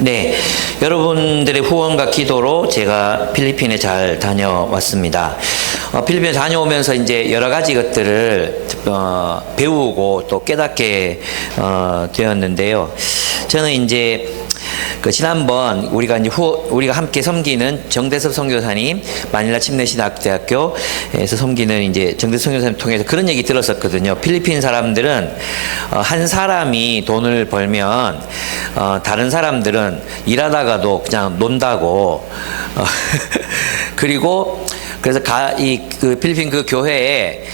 네, 여러분들의 후원과 기도로 제가 필리핀에 잘 다녀왔습니다. 필리핀에 다녀오면서 이제 여러 가지 것들을 배우고 또 깨닫게 되었는데요. 저는 이제 지난번 우리가 함께 섬기는 정대섭 선교사님, 마닐라 침례신학대학교에서 섬기는 이제 정대섭 선교사님 통해서 그런 얘기 들었었거든요. 필리핀 사람들은 한 사람이 돈을 벌면 다른 사람들은 일하다가도 그냥 논다고 그리고 그래서 그 필리핀 그 교회에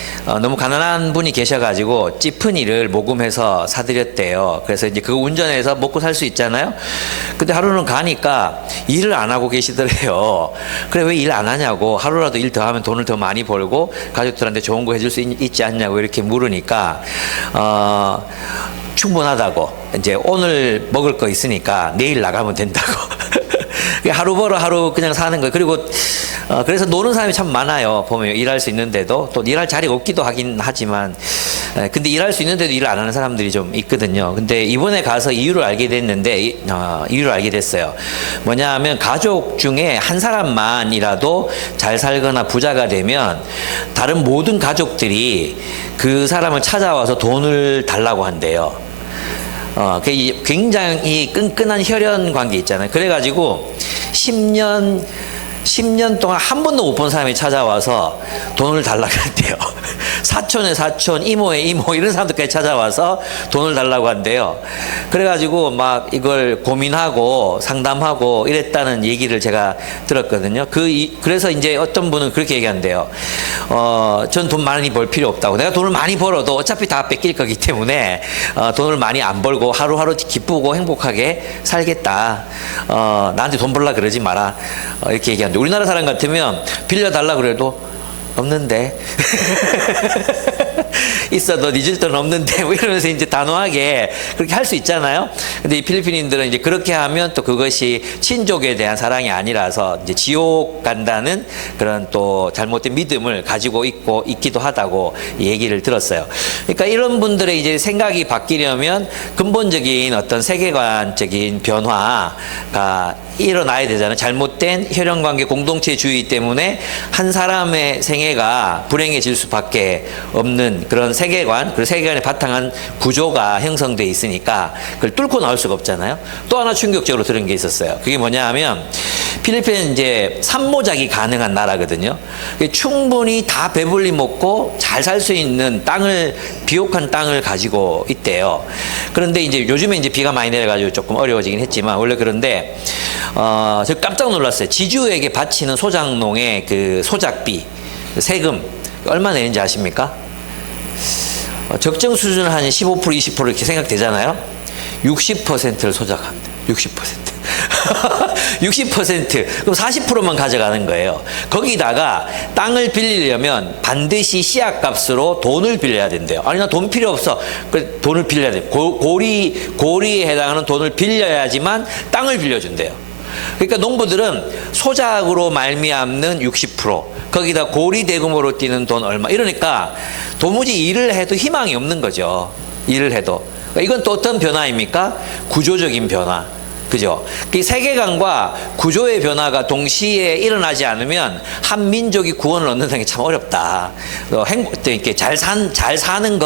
너무 가난한 분이 계셔가지고 찌푸니를 모금해서 사드렸대요. 그래서 이제 그거 운전해서 먹고 살 수 있잖아요. 근데 하루는 가니까 일을 안 하고 계시더래요. 그래 왜 일 안 하냐고, 하루라도 일 더 하면 돈을 더 많이 벌고 가족들한테 좋은 거 해줄 수 있지 않냐고 이렇게 물으니까 충분하다고, 이제 오늘 먹을 거 있으니까 내일 나가면 된다고. 하루 벌어 하루 그냥 사는 거예요. 그리고 그래서 노는 사람이 참 많아요. 보면 일할 수 있는데도 또 일할 자리가 없기도 하긴 하지만, 근데 일할 수 있는데도 일을 안 하는 사람들이 좀 있거든요. 근데 이번에 가서 이유를 알게 됐어요. 뭐냐 하면 가족 중에 한 사람만이라도 잘 살거나 부자가 되면 다른 모든 가족들이 그 사람을 찾아와서 돈을 달라고 한대요. 굉장히 끈끈한 혈연 관계 있잖아요. 그래가지고 10년 동안 한 번도 못 본 사람이 찾아와서 돈을 달라고 한대요. 사촌의 사촌, 이모의 이모, 이런 사람들까지 찾아와서 돈을 달라고 한대요. 그래가지고 막 이걸 고민하고 상담하고 이랬다는 얘기를 제가 들었거든요. 그래서 이제 어떤 분은 그렇게 얘기한대요. 전 돈 많이 벌 필요 없다고. 내가 돈을 많이 벌어도 어차피 다 뺏길 거기 때문에 돈을 많이 안 벌고 하루하루 기쁘고 행복하게 살겠다. 나한테 돈 벌라 그러지 마라. 이렇게 얘기하는데, 우리나라 사람 같으면 빌려달라 그래도 없는데 있어도 잊을 돈 없는데 뭐 이러면서 이제 단호하게 그렇게 할 수 있잖아요. 근데 이 필리핀인들은 이제 그렇게 하면 또 그것이 친족에 대한 사랑이 아니라서 이제 지옥 간다는 그런 또 잘못된 믿음을 가지고 있기도 하다고 얘기를 들었어요. 그러니까 이런 분들의 이제 생각이 바뀌려면 근본적인 어떤 세계관적인 변화가 일어나야 되잖아요. 잘못된 혈연관계 공동체주의 때문에 한 사람의 생애가 불행해질 수밖에 없는 그런 세계관, 그리고 세계관에 바탕한 구조가 형성돼 있으니까 그걸 뚫고 나올 수가 없잖아요. 또 하나 충격적으로 들은 게 있었어요. 그게 뭐냐 하면 필리핀은 이제 산모작이 가능한 나라거든요. 충분히 다 배불리 먹고 잘 살 수 있는 비옥한 땅을 가지고 있대요. 그런데 이제 요즘에 이제 비가 많이 내려가지고 조금 어려워지긴 했지만 원래 그런데 저 깜짝 놀랐어요. 지주에게 바치는 소작농의 그 소작비, 세금 얼마 내는지 아십니까? 적정 수준은 한 15% 20% 이렇게 생각되잖아요. 60%를 소작합니다. 60%. 60%. 그럼 40%만 가져가는 거예요. 거기다가 땅을 빌리려면 반드시 씨앗값으로 돈을 빌려야 된대요. 아니 나 돈 필요 없어. 그 돈을 빌려야 돼. 고리에 해당하는 돈을 빌려야지만 땅을 빌려준대요. 그러니까 농부들은 소작으로 말미암는 60%, 거기다 고리 대금으로 뛰는 돈 얼마, 이러니까 도무지 일을 해도 희망이 없는 거죠. 일을 해도. 이건 또 어떤 변화입니까? 구조적인 변화. 그죠? 그 세계관과 구조의 변화가 동시에 일어나지 않으면 한 민족이 구원을 얻는다는 게 참 어렵다. 이렇게 잘 사는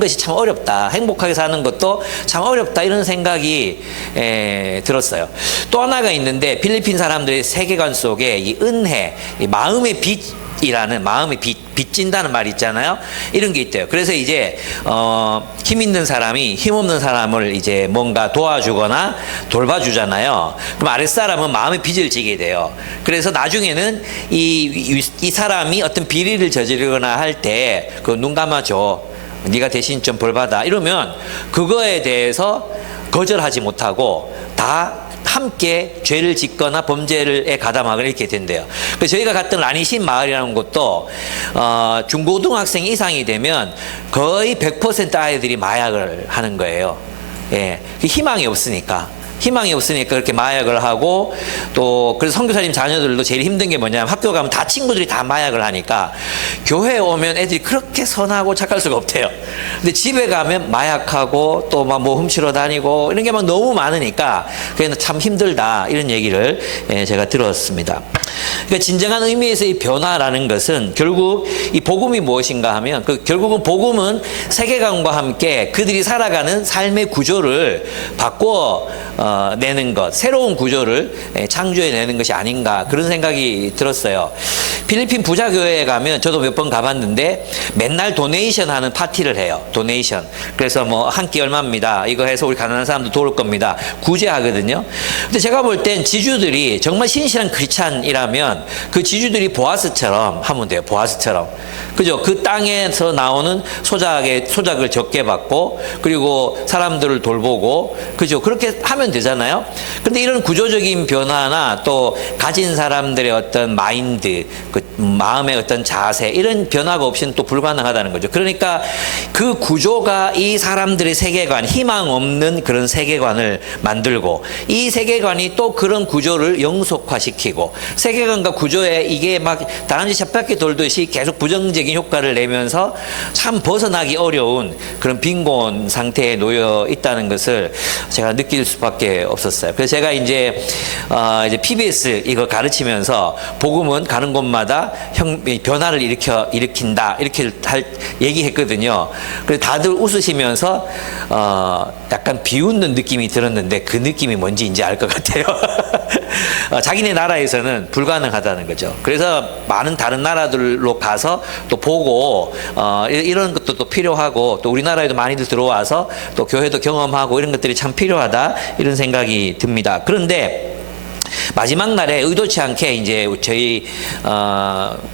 것이 참 어렵다. 행복하게 사는 것도 참 어렵다. 이런 생각이 들었어요. 또 하나가 있는데, 필리핀 사람들의 세계관 속에 이 은혜, 이 마음의 빛이라는, 마음의 빚진다는 말이 있잖아요. 이런 게 있대요. 그래서 이제 힘 있는 사람이 힘 없는 사람을 이제 뭔가 도와주거나 돌봐주잖아요. 그럼 아랫사람은 마음의 빚을 지게 돼요. 그래서 나중에는 이 사람이 어떤 비리를 저지르거나 할 때 그 눈 감아줘, 네가 대신 좀 벌받아, 이러면 그거에 대해서 거절하지 못하고 다 함께 죄를 짓거나 범죄에 가담하거나 이렇게 된대요. 그래서 저희가 갔던 라니신 마을이라는 곳도 중고등학생 이상이 되면 거의 100% 아이들이 마약을 하는 거예요. 예, 희망이 없으니까. 희망이 없으니까 그렇게 마약을 하고 또 그래서 선교사님 자녀들도 제일 힘든 게 뭐냐면 학교 가면 다 친구들이 다 마약을 하니까 교회에 오면 애들이 그렇게 선하고 착할 수가 없대요. 근데 집에 가면 마약하고 또 막 뭐 훔치러 다니고 이런 게 막 너무 많으니까 그게 참 힘들다 이런 얘기를 제가 들었습니다. 그러니까 진정한 의미에서 이 변화라는 것은 결국 이 복음이 무엇인가 하면 결국은 복음은 세계관과 함께 그들이 살아가는 삶의 구조를 바꿔 내는 것, 새로운 구조를 창조해내는 것이 아닌가 그런 생각이 들었어요. 필리핀 부자교회에 가면 저도 몇 번 가봤는데 맨날 도네이션 하는 파티를 해요. 도네이션. 그래서 뭐 한 끼 얼마입니다. 이거 해서 우리 가난한 사람도 도울 겁니다. 구제하거든요. 근데 제가 볼 땐 지주들이 정말 신실한 크리스찬이라면 그 지주들이 보아스처럼 하면 돼요. 보아스처럼. 그죠? 그 땅에서 나오는 소작을 적게 받고 그리고 사람들을 돌보고 그죠? 그렇게 하면 되잖아요. 근데 이런 구조적인 변화나 또 가진 사람들의 어떤 마인드, 그 마음의 어떤 자세 이런 변화가 없이는 또 불가능하다는 거죠. 그러니까 그 구조가 이 사람들의 세계관, 희망 없는 그런 세계관을 만들고 이 세계관이 또 그런 구조를 영속화시키고 세계관과 구조에 이게 막 다람쥐 쳇바퀴 돌듯이 계속 부정적인 효과를 내면서 참 벗어나기 어려운 그런 빈곤 상태에 놓여 있다는 것을 제가 느낄 수밖에 없었어요. 그래서 제가 이제 PBS 이거 가르치면서 복음은 가는 곳마다 변화를 일으킨다 이렇게 얘기했거든요. 그래서 다들 웃으시면서 약간 비웃는 느낌이 들었는데 그 느낌이 뭔지 이제 알 것 같아요. 자기네 나라에서는 불가능하다는 거죠. 그래서 많은 다른 나라들로 가서 또 보고 이런 것도 또 필요하고 또 우리나라에도 많이들 들어와서 또 교회도 경험하고 이런 것들이 참 필요하다 이런 생각이 듭니다. 그런데 마지막 날에 의도치 않게 이제 저희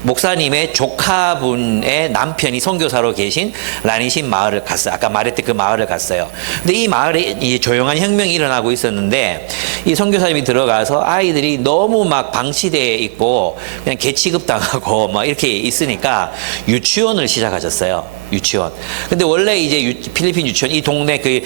목사님의 조카분의 남편이 선교사로 계신 라니신 마을을 갔어요. 아까 말했던 그 마을을 갔어요. 근데 이 마을에 이 조용한 혁명이 일어나고 있었는데 이 선교사님이 들어가서 아이들이 너무 막 방치되어 있고 그냥 개취급 당하고 막 이렇게 있으니까 유치원을 시작하셨어요. 유치원. 근데 원래 이제 필리핀 유치원 이 동네 그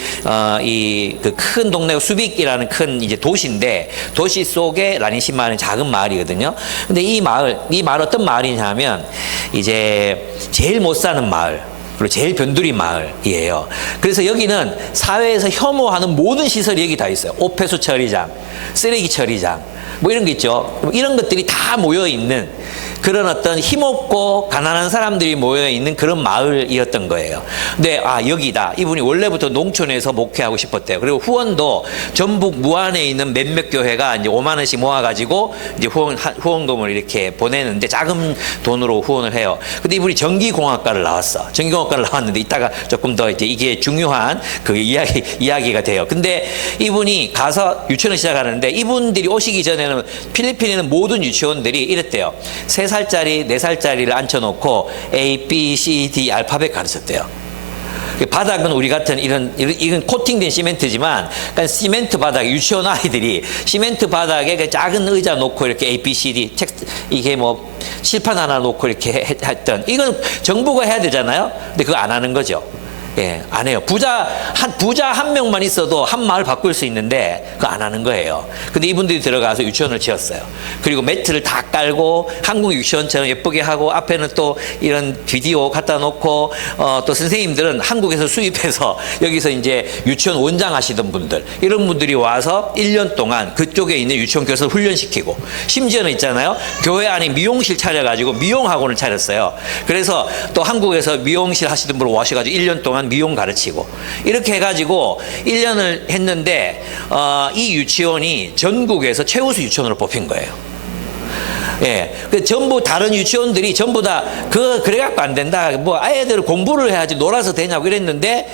큰 동네가 수빅이라는 큰 이제 도시인데 도시 속에 라니신 마을은 작은 마을이거든요. 근데 이 마을 어떤 마을이냐면 이제 제일 못 사는 마을. 그리고 제일 변두리 마을이에요. 그래서 여기는 사회에서 혐오하는 모든 시설이 여기 다 있어요. 오폐수 처리장, 쓰레기 처리장, 뭐 이런 거 있죠. 이런 것들이 다 모여 있는 그런 어떤 힘없고 가난한 사람들이 모여있는 그런 마을이었던 거예요. 근데 여기다. 이분이 원래부터 농촌에서 목회하고 싶었대요. 그리고 후원도 전북 무안에 있는 몇몇 교회가 이제 5만 원씩 모아가지고 이제 후원금을 이렇게 보내는데 작은 돈으로 후원을 해요. 근데 이분이 전기공학과를 나왔어. 전기공학과를 나왔는데 이따가 조금 더 이제 이게 중요한 그 이야기가 돼요. 근데 이분이 가서 유치원을 시작하는데 이분들이 오시기 전에는 필리핀에는 모든 유치원들이 이랬대요. 3살짜리, 4살짜리를 앉혀놓고 A, B, C, D 알파벳 가르쳤대요. 바닥은 우리 같은 이건 코팅된 시멘트지만, 그러니까 시멘트 바닥에 유치원 아이들이 시멘트 바닥에 그 작은 의자 놓고 이렇게 A, B, C, D 이게 뭐 칠판 하나 놓고 이렇게 했던 이건 정부가 해야 되잖아요. 근데 그거 안 하는 거죠. 예, 안 해요. 부자 한 명만 있어도 한 마을 바꿀 수 있는데 그거 안 하는 거예요. 근데 이분들이 들어가서 유치원을 지었어요. 그리고 매트를 다 깔고 한국 유치원처럼 예쁘게 하고 앞에는 또 이런 비디오 갖다 놓고 또 선생님들은 한국에서 수입해서 여기서 이제 유치원 원장 하시던 분들 이런 분들이 와서 1년 동안 그쪽에 있는 유치원 교사를 훈련시키고 심지어는 있잖아요. 교회 안에 미용실 차려가지고 미용학원을 차렸어요. 그래서 또 한국에서 미용실 하시던 분 오셔가지고 1년 동안 미용 가르치고 이렇게 해가지고 1년을 했는데 이 유치원이 전국에서 최우수 유치원으로 뽑힌 거예요. 예, 전부 다른 유치원들이 전부 다 그래갖고 안 된다. 뭐 아이들 공부를 해야지 놀아서 되냐고 이랬는데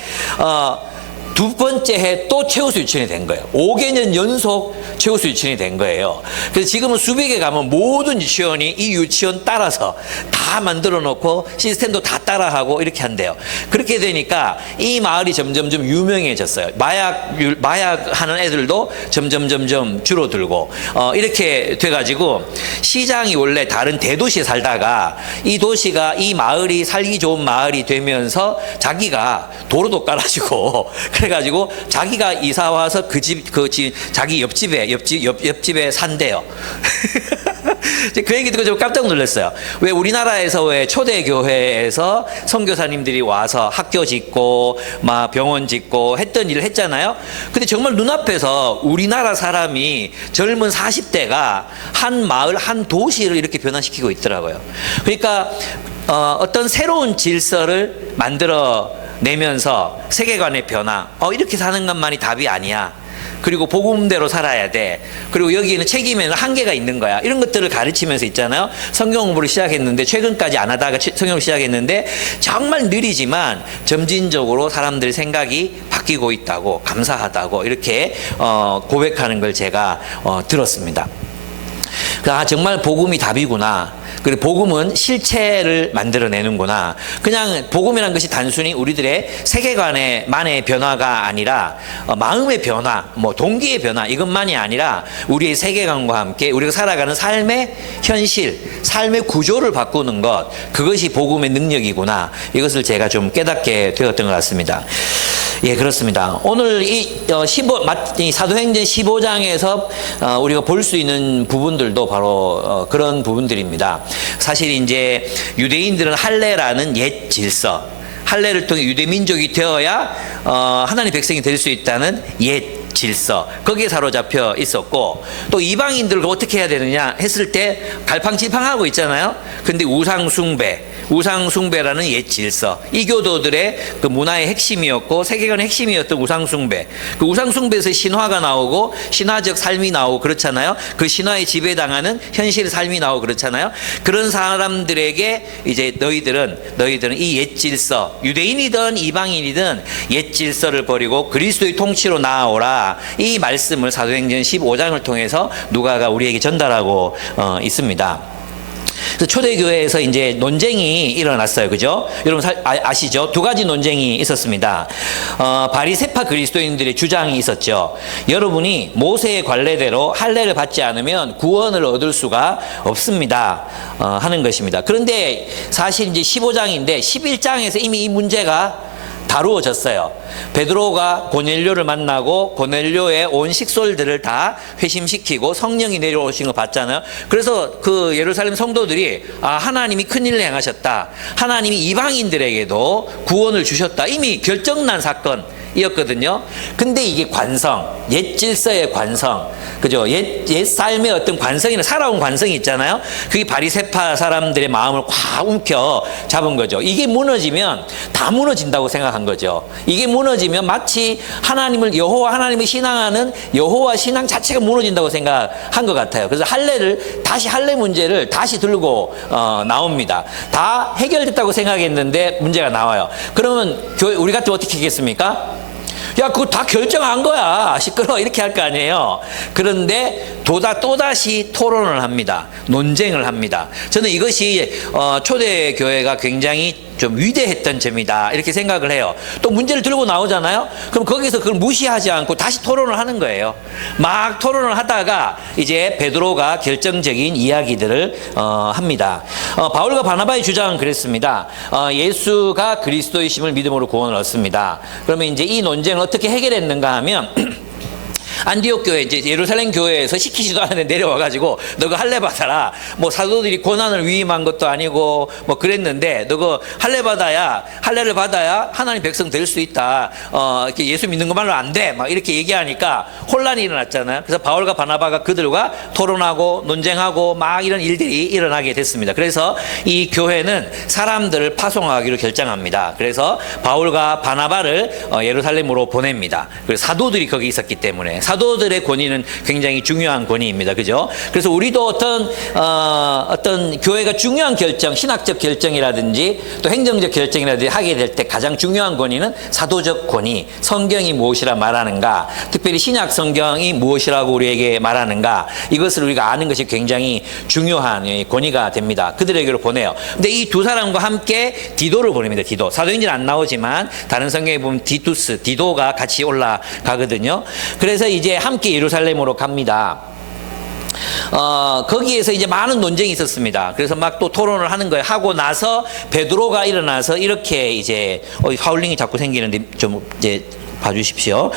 두 번째 해 또 최우수 유치원이 된 거예요. 5개년 연속 최우수 유치원이 된 거예요. 그래서 지금은 수백에 가면 모든 유치원이 이 유치원 따라서 다 만들어 놓고 시스템도 다 따라하고 이렇게 한대요. 그렇게 되니까 이 마을이 점점점 유명해졌어요. 마약 하는 애들도 점점 줄어들고 이렇게 돼가지고 시장이 원래 다른 대도시에 살다가 이 마을이 살기 좋은 마을이 되면서 자기가 도로도 깔아주고 그래 그래가지고 자기가 이사 와서 자기 옆집에 산대요. 그 얘기 듣고 좀 깜짝 놀랐어요. 왜 우리나라에서 왜 초대교회에서 선교사님들이 와서 학교 짓고 막 병원 짓고 했던 일을 했잖아요. 근데 정말 눈앞에서 우리나라 사람이 젊은 40대가 한 마을, 한 도시를 이렇게 변화시키고 있더라고요. 그러니까 어떤 새로운 질서를 만들어 내면서 세계관의 변화, 이렇게 사는 것만이 답이 아니야. 그리고 복음대로 살아야 돼. 그리고 여기에는 책임에는 한계가 있는 거야. 이런 것들을 가르치면서 있잖아요. 성경 공부를 시작했는데, 최근까지 안 하다가 성경을 시작했는데 정말 느리지만 점진적으로 사람들의 생각이 바뀌고 있다고, 감사하다고 이렇게 고백하는 걸 제가 들었습니다. 정말 복음이 답이구나. 그리고 복음은 실체를 만들어내는구나. 그냥 복음이라는 것이 단순히 우리들의 세계관만의 변화가 아니라 마음의 변화, 동기의 변화, 이것만이 아니라 우리의 세계관과 함께 우리가 살아가는 삶의 현실, 삶의 구조를 바꾸는 것, 그것이 복음의 능력이구나. 이것을 제가 좀 깨닫게 되었던 것 같습니다. 예, 그렇습니다. 오늘 이 사도행전 15장에서 우리가 볼 수 있는 부분들도 바로 그런 부분들입니다. 사실 이제 유대인들은 할례라는 옛 질서, 할례를 통해 유대 민족이 되어야 하나님의 백성이 될 수 있다는 옛 질서, 거기에 사로잡혀 있었고, 또 이방인들을 어떻게 해야 되느냐 했을 때 갈팡질팡하고 있잖아요. 근데 우상숭배라는 옛 질서, 이교도들의 그 문화의 핵심이었고 세계관의 핵심이었던 우상숭배, 그 우상숭배에서 신화가 나오고 신화적 삶이 나오고 그렇잖아요. 그 신화에 지배당하는 현실의 삶이 나오고 그렇잖아요. 그런 사람들에게 이제 너희들은 이 옛 질서, 유대인이든 이방인이든 옛 질서를 버리고 그리스도의 통치로 나아오라, 이 말씀을 사도행전 15장을 통해서 누가가 우리에게 전달하고 있습니다. 초대교회에서 이제 논쟁이 일어났어요. 그죠? 여러분 아시죠? 두 가지 논쟁이 있었습니다. 바리새파 그리스도인들의 주장이 있었죠. 여러분이 모세의 관례대로 할례를 받지 않으면 구원을 얻을 수가 없습니다. 하는 것입니다. 그런데 사실 이제 15장인데 11장에서 이미 이 문제가 다루어졌어요. 베드로가 고넬료를 만나고 고넬료의 온 식솔들을 다 회심시키고 성령이 내려오신 거 봤잖아요. 그래서 그 예루살렘 성도들이 하나님이 큰일을 행하셨다, 하나님이 이방인들에게도 구원을 주셨다, 이미 결정난 사건이었거든요. 근데 이게 관성, 옛 질서의 관성, 그죠? 옛 삶의 어떤 관성이나 살아온 관성이 있잖아요. 그게 바리새파 사람들의 마음을 확 움켜 잡은 거죠. 이게 무너지면 다 무너진다고 생각한 거죠. 이게 무너지면 마치 여호와 하나님을 신앙하는 여호와 신앙 자체가 무너진다고 생각한 것 같아요. 그래서 할례 문제를 다시 들고 나옵니다. 다 해결됐다고 생각했는데 문제가 나와요. 그러면 우리 같으면 어떻게 하겠습니까? 야, 그거 다 결정한 거야, 시끄러워, 이렇게 할 거 아니에요. 그런데 또다시 토론을 합니다. 논쟁을 합니다. 저는 이것이 초대교회가 굉장히 좀 위대했던 점이다, 이렇게 생각을 해요. 또 문제를 들고 나오잖아요. 그럼 거기서 그걸 무시하지 않고 다시 토론을 하는 거예요. 막 토론을 하다가 이제 베드로가 결정적인 이야기들을 합니다. 바울과 바나바의 주장은 그랬습니다. 예수가 그리스도이심을 믿음으로 구원을 얻습니다. 그러면 이제 이 논쟁을 어떻게 해결했는가 하면 안디옥 교회, 이제 예루살렘 교회에서 시키지도 않는데 내려와가지고 너가 할례 받아라. 사도들이 고난을 위임한 것도 아니고 그랬는데 너가 할례를 받아야 하나님 백성 될 수 있다. 이렇게 예수 믿는 것만으로 안 돼. 막 이렇게 얘기하니까 혼란이 일어났잖아요. 그래서 바울과 바나바가 그들과 토론하고 논쟁하고 막 이런 일들이 일어나게 됐습니다. 그래서 이 교회는 사람들을 파송하기로 결정합니다. 그래서 바울과 바나바를 예루살렘으로 보냅니다. 그래서 사도들이 거기 있었기 때문에. 사도들의 권위는 굉장히 중요한 권위입니다. 그죠? 그래서 우리도 어떤 교회가 중요한 결정, 신학적 결정이라든지 또 행정적 결정이라든지 하게 될 때 가장 중요한 권위는 사도적 권위, 성경이 무엇이라 말하는가, 특별히 신약 성경이 무엇이라고 우리에게 말하는가, 이것을 우리가 아는 것이 굉장히 중요한 권위가 됩니다. 그들에게로 보내요. 근데 이 두 사람과 함께 디도를 보냅니다. 디도. 사도행전 안 나오지만 다른 성경에 보면 디도가 같이 올라가거든요. 그래서 이제 함께 예루살렘으로 갑니다. 거기에서 이제 많은 논쟁이 있었습니다. 그래서 막 또 토론을 하는 거예요. 하고 나서 베드로가 일어나서 이렇게 이제 파울링이 자꾸 생기는데 좀 이제 봐주십시오.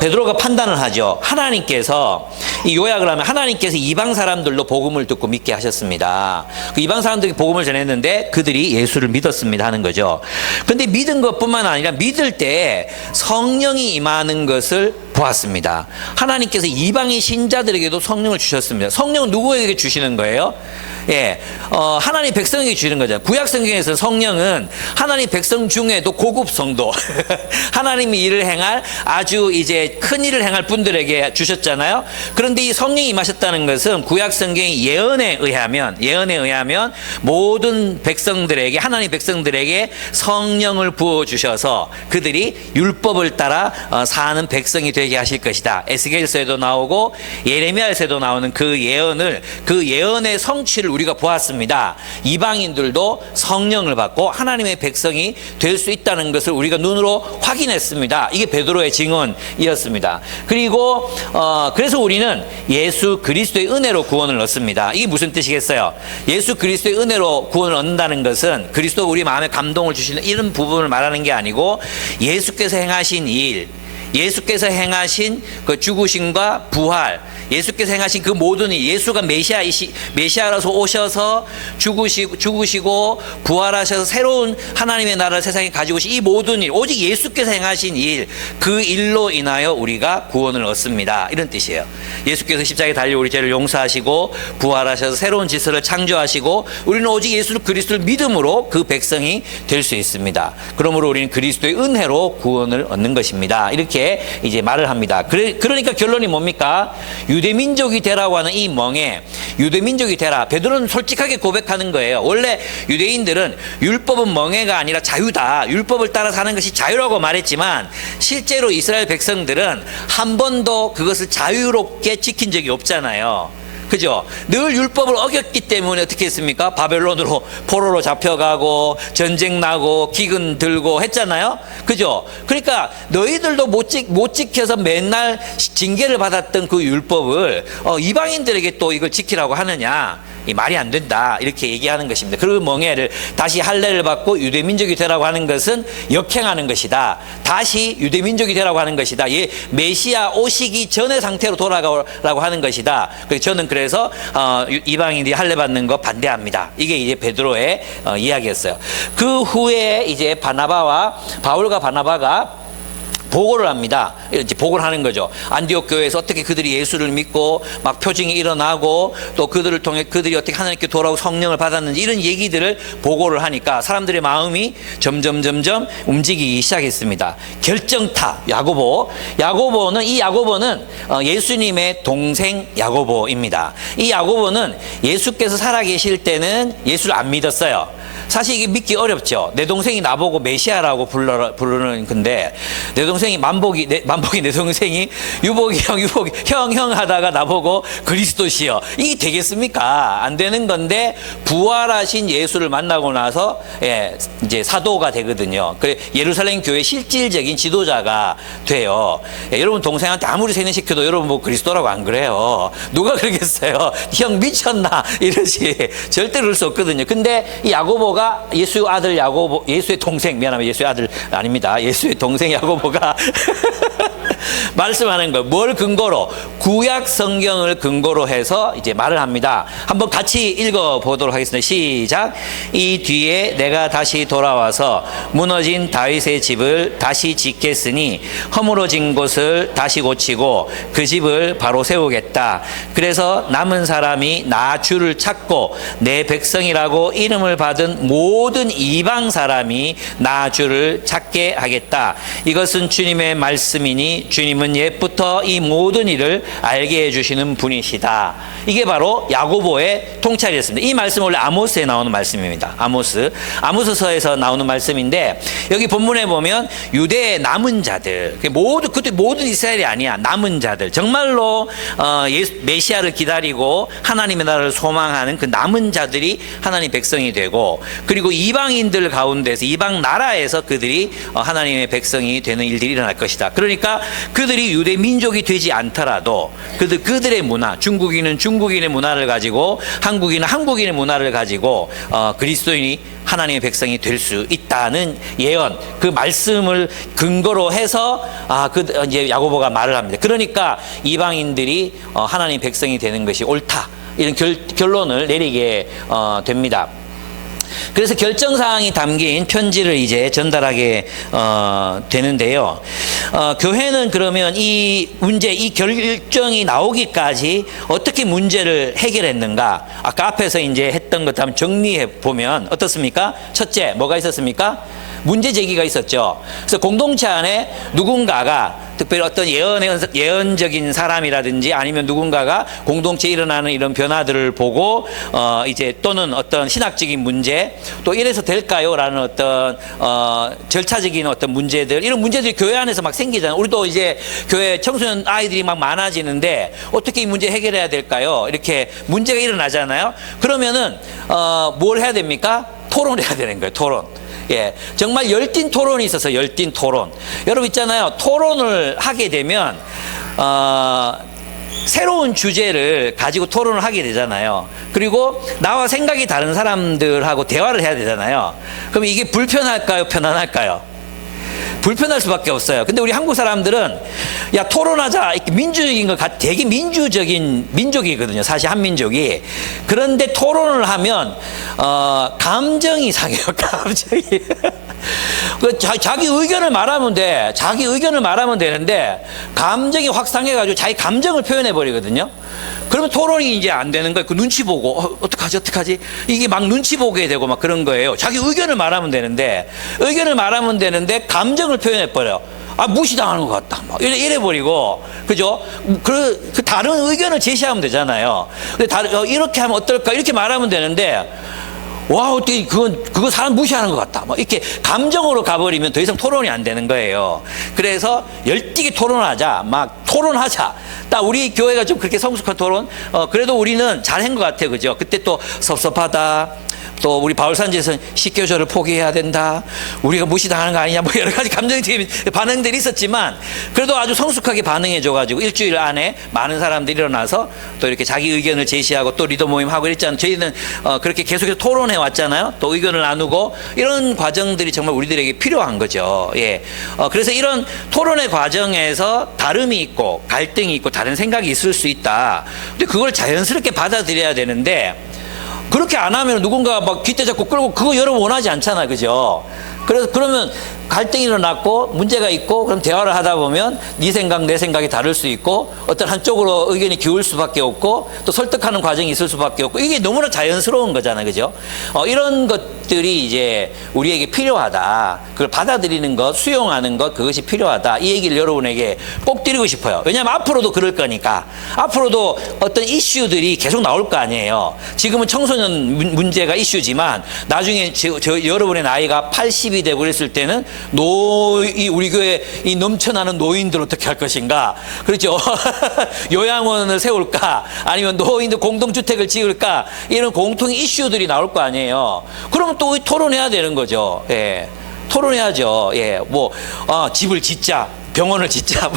베드로가 판단을 하죠. 하나님께서 이 요약을 하면 하나님께서 이방 사람들로 복음을 듣고 믿게 하셨습니다. 그 이방 사람들이 복음을 전했는데 그들이 예수를 믿었습니다 하는 거죠. 그런데 믿은 것뿐만 아니라 믿을 때 성령이 임하는 것을 보았습니다. 하나님께서 이방인 신자들에게도 성령을 주셨습니다. 성령은 누구에게 주시는 거예요? 예, 하나님 백성에게 주는 거죠. 구약 성경에서 성령은 하나님 백성 중에도 고급 성도, 하나님이 일을 행할 아주 이제 큰 일을 행할 분들에게 주셨잖아요. 그런데 이 성령이 임하셨다는 것은 구약 성경의 예언에 의하면 모든 백성들에게, 하나님 백성들에게 성령을 부어 주셔서 그들이 율법을 따라 사는 백성이 되게 하실 것이다. 에스겔서에도 나오고 예레미야에서도 나오는 그 예언의 성취를 우리가 보았습니다. 이방인들도 성령을 받고 하나님의 백성이 될 수 있다는 것을 우리가 눈으로 확인했습니다. 이게 베드로의 증언이었습니다. 그리고 그래서 우리는 예수 그리스도의 은혜로 구원을 얻습니다. 이게 무슨 뜻이겠어요? 예수 그리스도의 은혜로 구원을 얻는다는 것은 그리스도 우리 마음에 감동을 주시는 이런 부분을 말하는 게 아니고 예수께서 행하신 일, 예수께서 행하신 그 죽으심과 부활, 예수께서 행하신 그 모든 일, 예수가 메시아라서 오셔서 죽으시고 부활하셔서 새로운 하나님의 나라를 세상에 가지고 오신 이 모든 일, 오직 예수께서 행하신 일, 그 일로 인하여 우리가 구원을 얻습니다. 이런 뜻이에요. 예수께서 십자가에 달려 우리 죄를 용서하시고 부활하셔서 새로운 질서를 창조하시고 우리는 오직 예수 그리스도를 믿음으로 그 백성이 될 수 있습니다. 그러므로 우리는 그리스도의 은혜로 구원을 얻는 것입니다. 이렇게 이제 말을 합니다. 그러니까 결론이 뭡니까? 유대민족이 되라고 하는 이 멍에 유대민족이 되라. 베드로는 솔직하게 고백하는 거예요. 원래 유대인들은 율법은 멍해가 아니라 자유다. 율법을 따라 사는 것이 자유라고 말했지만 실제로 이스라엘 백성들은 한 번도 그것을 자유롭게 지킨 적이 없잖아요. 그죠? 늘 율법을 어겼기 때문에 어떻게 했습니까? 바벨론으로 포로로 잡혀가고 전쟁 나고 기근 들고 했잖아요. 그죠? 그러니까 너희들도 못 지켜서 맨날 징계를 받았던 그 율법을 이방인들에게 또 이걸 지키라고 하느냐? 이 말이 안 된다. 이렇게 얘기하는 것입니다. 그 멍에를 다시 할례를 받고 유대민족이 되라고 하는 것은 역행하는 것이다. 다시 유대민족이 되라고 하는 것이다. 메시아 오시기 전의 상태로 돌아가라고 하는 것이다. 저는 그래서 이방인들이 할례 받는 거 반대합니다. 이게 이제 베드로의 이야기였어요. 그 후에 이제 바울과 바나바가 보고를 합니다. 이제 보고를 하는 거죠. 안디옥 교회에서 어떻게 그들이 예수를 믿고 막 표징이 일어나고 또 그들을 통해 그들이 어떻게 하나님께 돌아오고 성령을 받았는지 이런 얘기들을 보고를 하니까 사람들의 마음이 점점 움직이기 시작했습니다. 결정타 야고보는 예수님의 동생 야고보입니다. 이 야고보는 예수께서 살아계실 때는 예수를 안 믿었어요. 사실 이게 믿기 어렵죠. 내 동생이 나보고 메시아라고 부르는 건데 내 동생이 만복이 내 동생이 유복이 형 하다가 나보고 그리스도시여 이게 되겠습니까? 안 되는 건데 부활하신 예수를 만나고 나서 이제 사도가 되거든요. 그래 예루살렘 교회 실질적인 지도자가 돼요. 여러분 동생한테 아무리 세뇌시켜도 여러분 뭐 그리스도라고 안 그래요. 누가 그러겠어요? 형 미쳤나 이러지. 절대 그럴 수 없거든요. 근데 이 야고보가 예수의 아들 야고보, 예수의 동생, 미안합니다. 예수의 아들 아닙니다. 예수의 동생 야고보가 말씀하는 거, 뭘 근거로? 구약 성경을 근거로 해서 이제 말을 합니다. 한번 같이 읽어 보도록 하겠습니다. 시작. 이 뒤에 내가 다시 돌아와서 무너진 다윗의 집을 다시 짓겠으니 허물어진 곳을 다시 고치고 그 집을 바로 세우겠다. 그래서 남은 사람이 나 주를 찾고 내 백성이라고 이름을 받은 모든 이방 사람이 나 주를 찾게 하겠다. 이것은 주님의 말씀이니 주님은 옛부터 이 모든 일을 알게 해주시는 분이시다. 이게 바로 야고보의 통찰이었습니다. 이 말씀은 원래 아모스에 나오는 말씀입니다. 아모스서에서 나오는 말씀인데 여기 본문에 보면 유대의 남은 자들, 그때 모든 이스라엘이 아니야. 남은 자들, 정말로 메시아를 기다리고 하나님의 나라를 소망하는 그 남은 자들이 하나님 백성이 되고 그리고 이방인들 가운데서 이방 나라에서 그들이 하나님의 백성이 되는 일들이 일어날 것이다. 그러니까 그들이 유대 민족이 되지 않더라도 그들의 문화, 중국인은 중국인의 문화를 가지고 한국인은 한국인의 문화를 가지고 그리스도인이 하나님의 백성이 될 수 있다는 예언, 그 말씀을 근거로 해서 이제 야고보가 말을 합니다. 그러니까 이방인들이 하나님의 백성이 되는 것이 옳다, 이런 결론을 내리게 됩니다. 그래서 결정사항이 담긴 편지를 이제 전달하게 되는데요. 교회는 그러면 이 문제, 이 결정이 나오기까지 어떻게 문제를 해결했는가? 아까 앞에서 이제 했던 것 한번 정리해 보면 어떻습니까? 첫째, 뭐가 있었습니까? 문제 제기가 있었죠. 그래서 공동체 안에 누군가가 특별히 어떤 예언적인 사람이라든지 아니면 누군가가 공동체에 일어나는 이런 변화들을 보고 이제 또는 어떤 신학적인 문제, 또 이래서 될까요? 라는 어떤 절차적인 어떤 문제들, 이런 문제들이 교회 안에서 막 생기잖아요. 우리도 이제 교회 청소년 아이들이 막 많아지는데 어떻게 이 문제 해결해야 될까요? 이렇게 문제가 일어나잖아요. 그러면은 뭘 해야 됩니까? 토론해야 되는 거예요. 토론. 예, 정말 열띤 토론이 있어서 열띤 토론. 여러분 있잖아요. 토론을 하게 되면 새로운 주제를 가지고 토론을 하게 되잖아요. 그리고 나와 생각이 다른 사람들하고 대화를 해야 되잖아요. 그럼 이게 불편할까요? 편안할까요? 불편할 수밖에 없어요. 근데 우리 한국 사람들은 야 토론하자, 이렇게 민주적인 거 되게 민주적인 민족이거든요. 사실 한민족이. 그런데 토론을 하면 감정이 상해요. 감정이. 자기 의견을 말하면 돼. 자기 의견을 말하면 되는데 감정이 확 상해가지고 자기 감정을 표현해 버리거든요. 그러면 토론이 이제 안 되는 거예요. 그 눈치 보고 어떡하지? 이게 막 눈치 보게 되고 막 그런 거예요. 자기 의견을 말하면 되는데 감정을 표현해 버려. 무시당하는 것 같다. 막 이래 버리고, 그죠? 그 다른 의견을 제시하면 되잖아요. 근데 이렇게 하면 어떨까? 이렇게 말하면 되는데. 와, 어떻게 그거 사람 무시하는 것 같다. 뭐 이렇게 감정으로 가버리면 더 이상 토론이 안 되는 거예요. 그래서 열띠게 토론하자, 막 토론하자. 딱 우리 교회가 좀 그렇게 성숙한 토론, 그래도 우리는 잘한 것 같아요, 그죠? 그때 또 섭섭하다. 또 우리 바울산지에서는 식교조를 포기해야 된다. 우리가 무시당하는 거 아니냐. 뭐 여러 가지 감정적인 반응들이 있었지만 그래도 아주 성숙하게 반응해줘가지고 일주일 안에 많은 사람들이 일어나서 또 이렇게 자기 의견을 제시하고 또 리더 모임 하고 이랬잖아요. 저희는 그렇게 계속해서 토론해 왔잖아요. 또 의견을 나누고 이런 과정들이 정말 우리들에게 필요한 거죠. 예. 그래서 이런 토론의 과정에서 다름이 있고 갈등이 있고 다른 생각이 있을 수 있다. 근데 그걸 자연스럽게 받아들여야 되는데 그렇게 안 하면 누군가 막 귓대 잡고 끌고 그거 여러분 원하지 않잖아요. 그죠? 그래서 그러면 갈등이 일어났고 문제가 있고 그럼 대화를 하다 보면 네 생각 내 생각이 다를 수 있고 어떤 한쪽으로 의견이 기울 수밖에 없고 또 설득하는 과정이 있을 수밖에 없고 이게 너무나 자연스러운 거잖아요. 그죠? 이런 것들이 이제 우리에게 필요하다. 그걸 받아들이는 것, 수용하는 것, 그것이 필요하다. 이 얘기를 여러분에게 꼭 드리고 싶어요. 왜냐하면 앞으로도 그럴 거니까. 앞으로도 어떤 이슈들이 계속 나올 거 아니에요. 지금은 청소년 문제가 이슈지만 나중에 여러분의 나이가 80이 되고 그랬을 때는 우리 교회 이 넘쳐나는 노인들 어떻게 할 것인가? 그렇죠? 요양원을 세울까? 아니면 노인들 공동주택을 지을까? 이런 공통 이슈들이 나올 거 아니에요. 그러면 또 토론해야 되는 거죠. 예. 토론해야죠. 예. 집을 짓자. 병원을 짓자.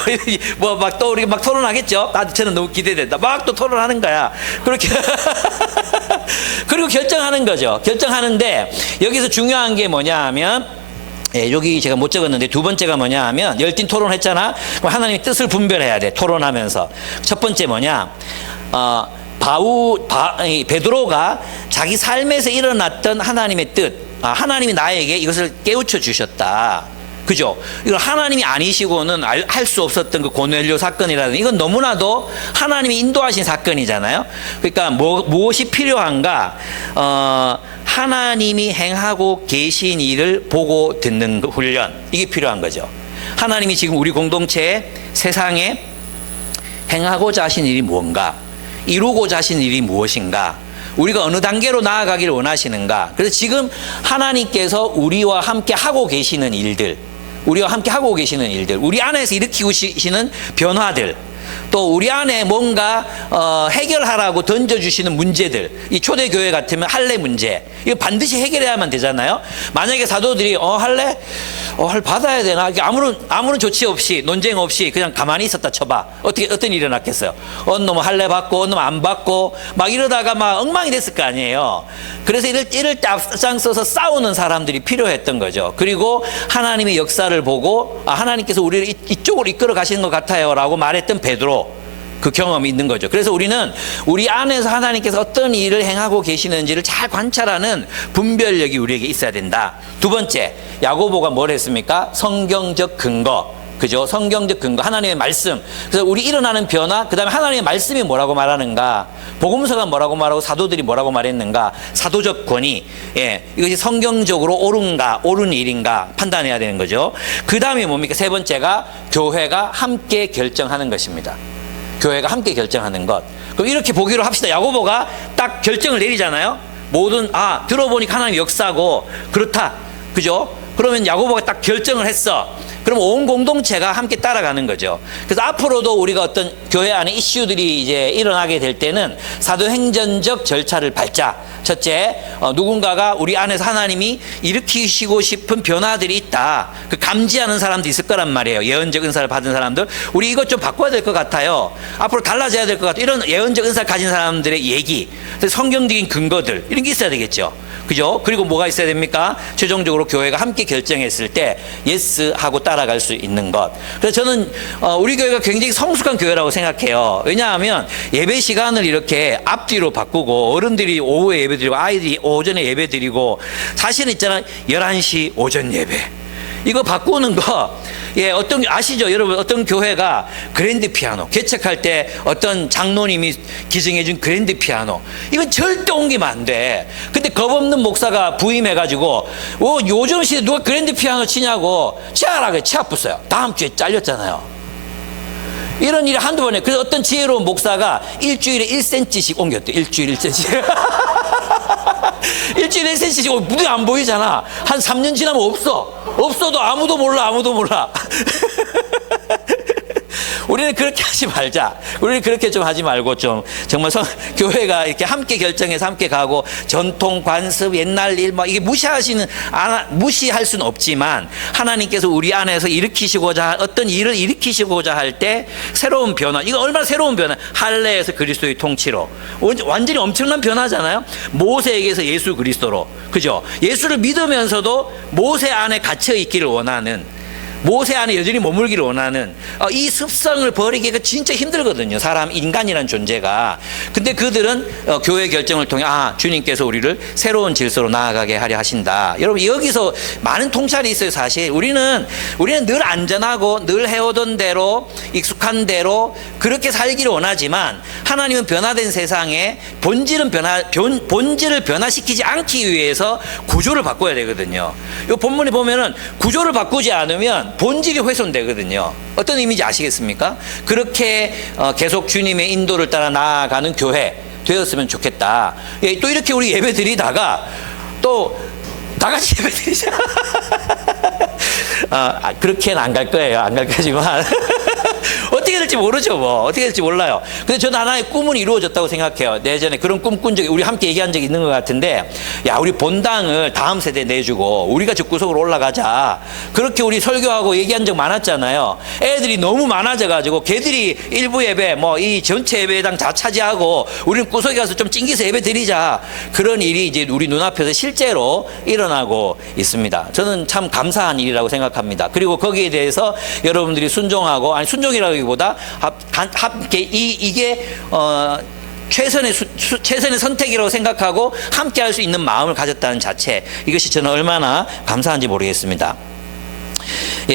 막 또 우리 막 토론하겠죠? 저는 너무 기대된다. 막 또 토론하는 거야. 그렇게. 그리고 결정하는 거죠. 결정하는데 여기서 중요한 게 뭐냐 하면 예, 여기 제가 못 적었는데 두 번째가 뭐냐 하면 열띤 토론했잖아. 그럼 하나님의 뜻을 분별해야 돼. 토론하면서. 첫 번째 뭐냐? 베드로가 자기 삶에서 일어났던 하나님의 뜻, 하나님이 나에게 이것을 깨우쳐 주셨다. 그죠? 이건 하나님이 아니시고는 할 수 없었던 그 고넬료 사건이라든지 이건 너무나도 하나님이 인도하신 사건이잖아요. 그러니까 무엇이 필요한가? 하나님이 행하고 계신 일을 보고 듣는 훈련, 이게 필요한 거죠. 하나님이 지금 우리 공동체에 세상에 행하고자 하신 일이 무언가, 이루고자 하신 일이 무엇인가, 우리가 어느 단계로 나아가기를 원하시는가. 그래서 지금 하나님께서 우리와 함께 하고 계시는 일들, 우리 안에서 일으키고 계시는 변화들, 또 우리 안에 뭔가 해결하라고 던져주시는 문제들, 이 초대교회 같으면 할례 문제, 이거 반드시 해결해야만 되잖아요. 만약에 사도들이 할례? 할례 받아야 되나? 아무런 조치 없이, 논쟁 없이 그냥 가만히 있었다 쳐봐. 어떤 일이 일어났겠어요? 어느 놈은 할례 받고, 어느 놈은 안 받고, 막 이러다가 막 엉망이 됐을 거 아니에요. 그래서 이럴 때 앞장서서 싸우는 사람들이 필요했던 거죠. 그리고 하나님의 역사를 보고, 하나님께서 우리를 이쪽으로 이끌어 가시는 것 같아요 라고 말했던 베드로, 그 경험이 있는 거죠. 그래서 우리는 우리 안에서 하나님께서 어떤 일을 행하고 계시는지를 잘 관찰하는 분별력이 우리에게 있어야 된다. 두 번째, 야고보가 뭘 했습니까? 성경적 근거. 그죠? 성경적 근거, 하나님의 말씀. 그래서 우리 일어나는 변화, 그 다음에 하나님의 말씀이 뭐라고 말하는가, 복음서가 뭐라고 말하고 사도들이 뭐라고 말했는가, 사도적 권위, 이것이 성경적으로 옳은 일인가 판단해야 되는 거죠. 그 다음에 뭡니까? 세 번째가 교회가 함께 결정하는 것입니다. 교회가 함께 결정하는 것. 그럼 이렇게 보기로 합시다. 야고보가 딱 결정을 내리잖아요. 들어보니까 하나님 역사고 그렇다. 그죠? 그러면 야고보가 딱 결정을 했어. 그럼 온 공동체가 함께 따라가는 거죠. 그래서 앞으로도 우리가 어떤 교회 안에 이슈들이 이제 일어나게 될 때는 사도행전적 절차를 밟자. 첫째, 누군가가 우리 안에서 하나님이 일으키시고 싶은 변화들이 있다. 그 감지하는 사람도 있을 거란 말이에요. 예언적 은사를 받은 사람들. 우리 이것 좀 바꿔야 될 것 같아요. 앞으로 달라져야 될 것 같아요. 이런 예언적 은사를 가진 사람들의 얘기, 성경적인 근거들, 이런 게 있어야 되겠죠. 그죠? 그리고 뭐가 있어야 됩니까? 최종적으로 교회가 함께 결정했을 때 예스 하고 따라갈 수 있는 것. 그래서 저는 우리 교회가 굉장히 성숙한 교회라고 생각해요. 왜냐하면 예배 시간을 이렇게 앞뒤로 바꾸고, 어른들이 오후에 예배 드리고 아이들이 오전에 예배 드리고, 사실은 있잖아요, 11시 오전 예배 이거 바꾸는 거, 아시죠? 여러분, 어떤 교회가 그랜드 피아노, 개척할 때 어떤 장로님이 기증해준 그랜드 피아노, 이건 절대 옮기면 안 돼. 근데 겁없는 목사가 부임해가지고, 요즘 시대에 누가 그랜드 피아노 치냐고, 치아라, 치아 부숴요. 다음 주에 잘렸잖아요. 이런 일이 한두 번에. 그래서 어떤 지혜로운 목사가 일주일에 1cm씩 옮겼대. 일주일에 1cm. 일주일에 1cm씩 눈에 안 보이잖아. 한 3년 지나면 없어도 아무도 몰라. 우리는 그렇게 하지 말자. 우리는 그렇게 좀 하지 말고, 좀 정말 교회가 이렇게 함께 결정해서 함께 가고, 전통, 관습, 옛날 일 이게 무시할 수는 없지만, 하나님께서 우리 안에서 어떤 일을 일으키시고자 할 때 새로운 변화, 이거 얼마나 새로운 변화, 할례에서 그리스도의 통치로 완전히 엄청난 변화잖아요. 모세에게서 예수 그리스도로, 그죠? 예수를 믿으면서도 모세 안에 갇혀 있기를 원하는, 모세 안에 여전히 머물기를 원하는 이 습성을 버리기가 진짜 힘들거든요. 인간이라는 존재가. 근데 그들은 교회 결정을 통해 주님께서 우리를 새로운 질서로 나아가게 하려 하신다. 여러분, 여기서 많은 통찰이 있어요. 사실 우리는 늘 안전하고 늘 해오던 대로 익숙한 대로 그렇게 살기를 원하지만, 하나님은 변화된 세상에 본질을 변화시키지 않기 위해서 구조를 바꿔야 되거든요. 이 본문에 보면은 구조를 바꾸지 않으면 본질이 훼손되거든요. 어떤 의미인지 아시겠습니까? 그렇게 계속 주님의 인도를 따라 나아가는 교회 되었으면 좋겠다. 또 이렇게 우리 예배 드리다가 또 다 같이 예배 드리자. 그렇게는 안 갈 거예요. 안 갈 거지만 어떻게 될지 모르죠. 어떻게 될지 몰라요. 근데 저는 하나의 꿈은 이루어졌다고 생각해요. 예전에 그런 꿈 꾼 적이, 우리 함께 얘기한 적이 있는 것 같은데, 우리 본당을 다음 세대에 내주고 우리가 집구석으로 올라가자. 그렇게 우리 설교하고 얘기한 적 많았잖아요. 애들이 너무 많아져가지고 걔들이 일부 예배, 이 전체 예배당 다 차지하고 우리는 구석에 가서 좀 찡기서 예배 드리자. 그런 일이 이제 우리 눈앞에서 실제로 일어나고 있습니다. 저는 참 감사한 일이라고 생각합니다. 그리고 거기에 대해서 여러분들이 순종하고, 순종이라기보다 함께 이게 최선의 선택이라고 생각하고 함께 할 수 있는 마음을 가졌다는 자체, 이것이 저는 얼마나 감사한지 모르겠습니다.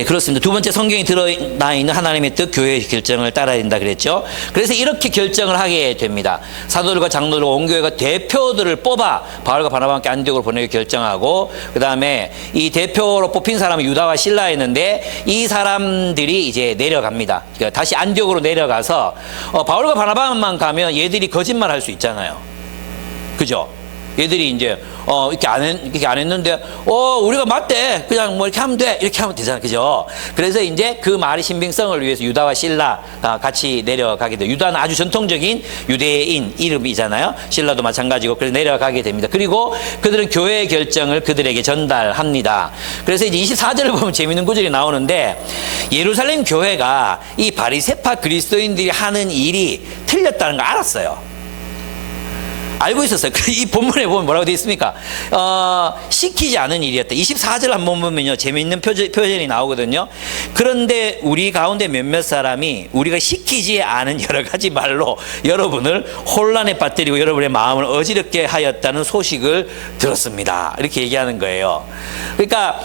그렇습니다. 두 번째, 성경이 드러나 있는 하나님의 뜻, 교회의 결정을 따라야 된다 그랬죠. 그래서 이렇게 결정을 하게 됩니다. 사도들과 장로들과 온 교회가 대표들을 뽑아 바울과 바나바와 함께 안디옥으로 보내기 결정하고, 그 다음에 이 대표로 뽑힌 사람은 유다와 실라였는데, 이 사람들이 이제 내려갑니다. 그러니까 다시 안디옥으로 내려가서 바울과 바나바만 가면 얘들이 거짓말 할 수 있잖아요. 그죠? 얘들이 이제 이렇게 안 했는데 우리가 맞대, 그냥 뭐 이렇게 하면 돼, 이렇게 하면 되잖아, 그죠? 그래서 이제 그 말의 신빙성을 위해서 유다와 실라가 같이 내려가게 돼요. 유다는 아주 전통적인 유대인 이름이잖아요. 실라도 마찬가지고. 그래서 내려가게 됩니다. 그리고 그들은 교회의 결정을 그들에게 전달합니다. 그래서 이제 24절을 보면 재밌는 구절이 나오는데, 예루살렘 교회가 이 바리새파 그리스도인들이 하는 일이 틀렸다는 걸 알았어요. 알고 있었어요. 이 본문에 보면 뭐라고 되어 있습니까? 시키지 않은 일이었다. 24절 한번 보면요, 재미있는 표현이 나오거든요. 그런데 우리 가운데 몇몇 사람이 우리가 시키지 않은 여러 가지 말로 여러분을 혼란에 빠뜨리고 여러분의 마음을 어지럽게 하였다는 소식을 들었습니다. 이렇게 얘기하는 거예요. 그러니까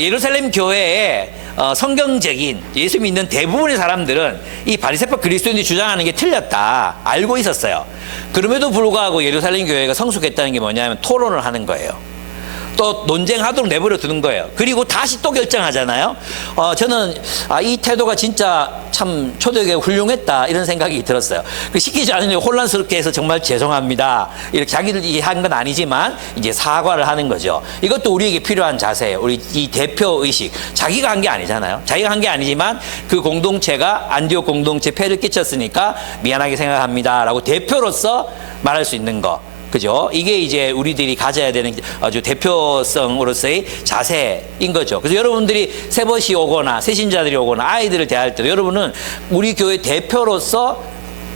예루살렘 교회에 성경적인 예수 믿는 대부분의 사람들은 이 바리새파 그리스도인들이 주장하는 게 틀렸다 알고 있었어요. 그럼에도 불구하고 예루살렘 교회가 성숙했다는 게 뭐냐면 토론을 하는 거예요. 또 논쟁하도록 내버려 두는 거예요. 그리고 다시 또 결정하잖아요. 저는 이 태도가 진짜 참 초대교회 훌륭했다 이런 생각이 들었어요. 시키지 않으니 혼란스럽게 해서 정말 죄송합니다. 이렇게 자기들이 한 건 아니지만 이제 사과를 하는 거죠. 이것도 우리에게 필요한 자세예요. 우리 이 대표 의식. 자기가 한 게 아니잖아요. 자기가 한 게 아니지만 그 공동체가 안디옥 공동체 폐를 끼쳤으니까 미안하게 생각합니다라고 대표로서 말할 수 있는 거. 그죠? 이게 이제 우리들이 가져야 되는 아주 대표성으로서의 자세인 거죠. 그래서 여러분들이 세벗이 오거나 새신자들이 오거나 아이들을 대할 때도 여러분은 우리 교회 대표로서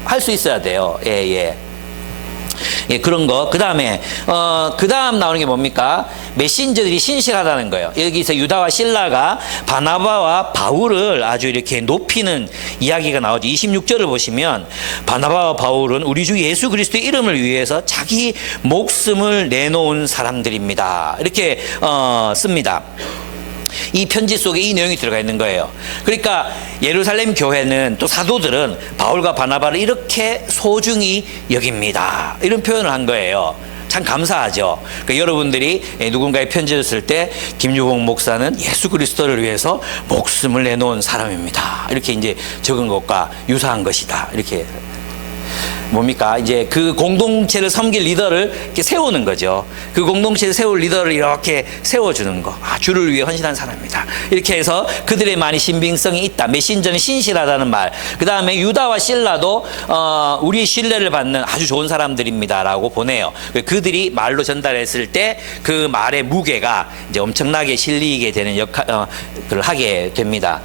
할 수 있어야 돼요. 예, 그런 거. 그 다음에, 그 다음 나오는 게 뭡니까? 메신저들이 신실하다는 거예요. 여기서 유다와 실라가 바나바와 바울을 아주 이렇게 높이는 이야기가 나오죠. 26절을 보시면, 바나바와 바울은 우리 주 예수 그리스도의 이름을 위해서 자기 목숨을 내놓은 사람들입니다. 이렇게, 씁니다. 이 편지 속에 이 내용이 들어가 있는 거예요. 그러니까 예루살렘 교회는 또 사도들은 바울과 바나바를 이렇게 소중히 여깁니다. 이런 표현을 한 거예요. 참 감사하죠. 그러니까 여러분들이 누군가의 편지를 쓸 때 김유봉 목사는 예수 그리스도를 위해서 목숨을 내놓은 사람입니다. 이렇게 이제 적은 것과 유사한 것이다. 이렇게. 뭡니까? 이제 그 공동체를 섬길 리더를 이렇게 세우는 거죠. 그 공동체를 세울 리더를 이렇게 세워주는 거. 주를 위해 헌신한 사람입니다. 이렇게 해서 그들의 많이 신빙성이 있다. 메신저는 신실하다는 말. 그 다음에 유다와 실라도 우리의 신뢰를 받는 아주 좋은 사람들입니다라고 보내요. 그들이 말로 전달했을 때 그 말의 무게가 이제 엄청나게 실리게 되는 역할을 하게 됩니다.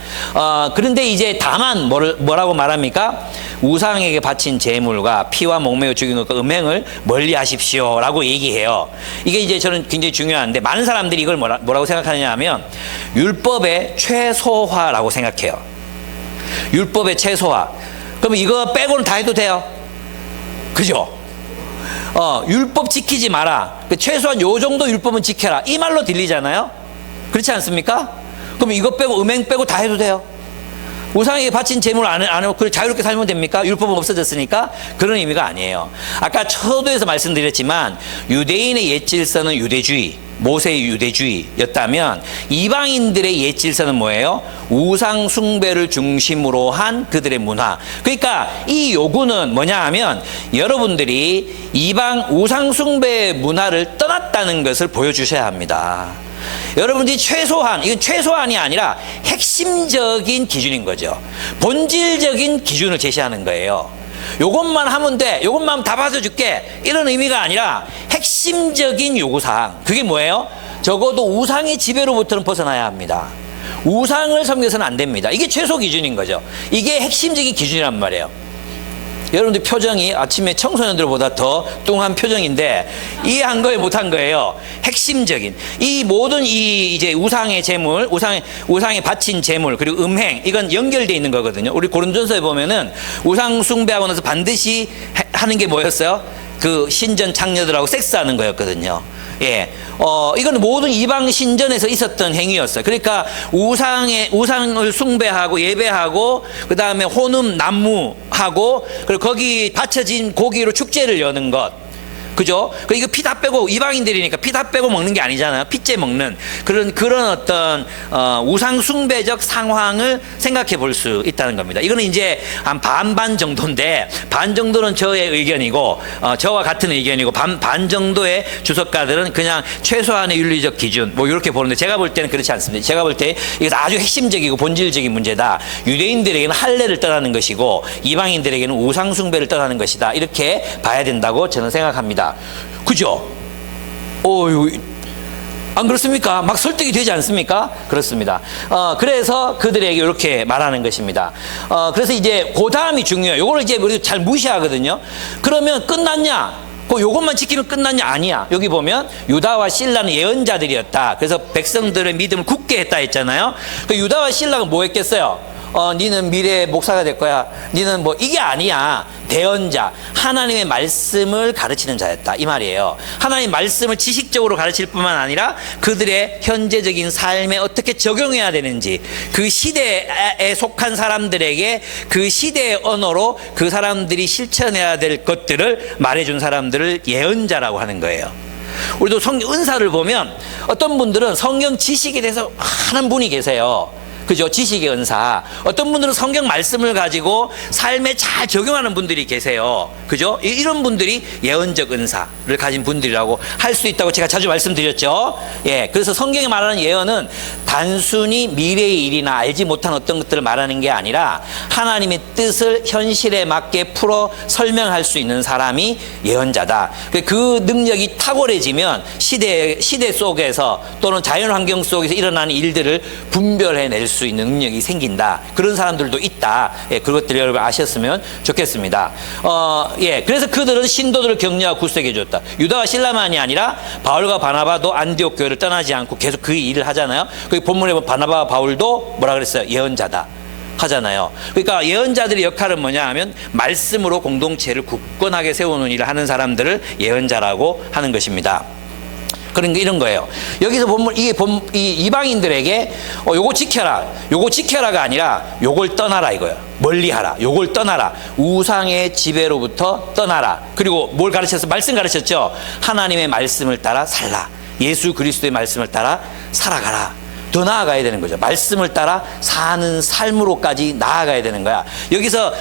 그런데 이제 다만 뭐라고 말합니까? 우상에게 바친 제물과 피와 목매어 죽인 것과 음행을 멀리 하십시오 라고 얘기해요. 이게 이제 저는 굉장히 중요한데, 많은 사람들이 이걸 뭐라고 생각하느냐 하면 율법의 최소화라고 생각해요. 율법의 최소화. 그럼 이거 빼고는 다 해도 돼요? 그죠? 율법 지키지 마라. 최소한 요 정도 율법은 지켜라. 이 말로 들리잖아요? 그렇지 않습니까? 그럼 이거 빼고 음행 빼고 다 해도 돼요? 우상에게 바친 재물 안 하고 그걸 자유롭게 살면 됩니까? 율법은 없어졌으니까? 그런 의미가 아니에요. 아까 초도에서 말씀드렸지만 유대인의 옛 질서는 유대주의, 모세의 유대주의였다면 이방인들의 옛 질서는 뭐예요? 우상 숭배를 중심으로 한 그들의 문화. 그러니까 이 요구는 뭐냐 하면 여러분들이 이방 우상 숭배 문화를 떠났다는 것을 보여주셔야 합니다. 여러분들이 최소한, 이건 최소한이 아니라 핵심적인 기준인 거죠. 본질적인 기준을 제시하는 거예요. 요것만 하면 돼, 요것만 다 받아줄게, 이런 의미가 아니라 핵심적인 요구사항. 그게 뭐예요? 적어도 우상의 지배로부터는 벗어나야 합니다. 우상을 섬겨서는 안 됩니다. 이게 최소 기준인 거죠. 이게 핵심적인 기준이란 말이에요. 여러분들 표정이 아침에 청소년들보다 더 뚱한 표정인데 이해한 거예요, 못한 거예요? 핵심적인 이 모든 이제 우상의 제물, 우상에 바친 제물, 그리고 음행, 이건 연결되어 있는 거거든요. 우리 고린도전서에 보면은 우상 숭배하고 나서 반드시 하는 게 뭐였어요? 그 신전 창녀들하고 섹스하는 거였거든요. 예, 이건 모든 이방 신전에서 있었던 행위였어요. 그러니까 우상을 숭배하고 예배하고, 그 다음에 혼음 난무하고, 그리고 거기 바쳐진 고기로 축제를 여는 것. 그죠? 이거 피 다 빼고 이방인들이니까 피 다 빼고 먹는 게 아니잖아요. 피째 먹는 그런 어떤 우상 숭배적 상황을 생각해 볼 수 있다는 겁니다. 이거는 이제 한 반반 정도인데 반 정도는 저의 의견이고 저와 같은 의견이고 반 정도의 주석가들은 그냥 최소한의 윤리적 기준 뭐 이렇게 보는데 제가 볼 때는 그렇지 않습니다. 제가 볼 때 이것은 아주 핵심적이고 본질적인 문제다. 유대인들에게는 할례를 떠나는 것이고 이방인들에게는 우상 숭배를 떠나는 것이다. 이렇게 봐야 된다고 저는 생각합니다. 그죠? 안 그렇습니까? 막 설득이 되지 않습니까? 그렇습니다. 그래서 그들에게 이렇게 말하는 것입니다. 그래서 이제 그 다음이 중요해요. 요거를 이제 우리 잘 무시하거든요. 그러면 끝났냐? 요것만 지키면 끝났냐? 아니야. 여기 보면 유다와 실라는 예언자들이었다. 그래서 백성들의 믿음을 굳게 했다 했잖아요. 유다와 실라가 뭐 했겠어요? 니는 미래의 목사가 될 거야. 니는 뭐 이게 아니야. 대언자, 하나님의 말씀을 가르치는 자였다 이 말이에요. 하나님의 말씀을 지식적으로 가르칠 뿐만 아니라 그들의 현재적인 삶에 어떻게 적용해야 되는지 그 시대에 속한 사람들에게 그 시대의 언어로 그 사람들이 실천해야 될 것들을 말해준 사람들을 예언자라고 하는 거예요. 우리도 성경 은사를 보면 어떤 분들은 성경 지식에 대해서 많은 분이 계세요. 그죠? 지식의 은사. 어떤 분들은 성경 말씀을 가지고 삶에 잘 적용하는 분들이 계세요. 그죠? 이런 분들이 예언적 은사를 가진 분들이라고 할 수 있다고 제가 자주 말씀드렸죠. 예. 그래서 성경에 말하는 예언은 단순히 미래의 일이나 알지 못한 어떤 것들을 말하는 게 아니라 하나님의 뜻을 현실에 맞게 풀어 설명할 수 있는 사람이 예언자다. 그 능력이 탁월해지면 시대 속에서 또는 자연 환경 속에서 일어나는 일들을 분별해낼 수 있는 능력이 생긴다. 그런 사람들도 있다. 예, 그것들 여러분 아셨으면 좋겠습니다. 그래서 그들은 신도들을 격려하고 구속해 줬다. 유다와 실라만이 아니라 바울과 바나바도 안디옥 교회를 떠나지 않고 계속 그 일을 하잖아요. 그 본문에 보면 바나바와 바울도 뭐라 그랬어요? 예언자다 하잖아요. 그러니까 예언자들의 역할은 뭐냐 하면 말씀으로 공동체를 굳건하게 세우는 일을 하는 사람들을 예언자라고 하는 것입니다. 그런 게 이런 거예요. 여기서 보면 이 이방인들에게 요거 지켜라. 요거 지켜라가 아니라 요걸 떠나라 이거예요. 멀리하라. 요걸 떠나라. 우상의 지배로부터 떠나라. 그리고 뭘 가르쳤어? 말씀 가르쳤죠. 하나님의 말씀을 따라 살라. 예수 그리스도의 말씀을 따라 살아가라. 더 나아가야 되는 거죠. 말씀을 따라 사는 삶으로까지 나아가야 되는 거야. 여기서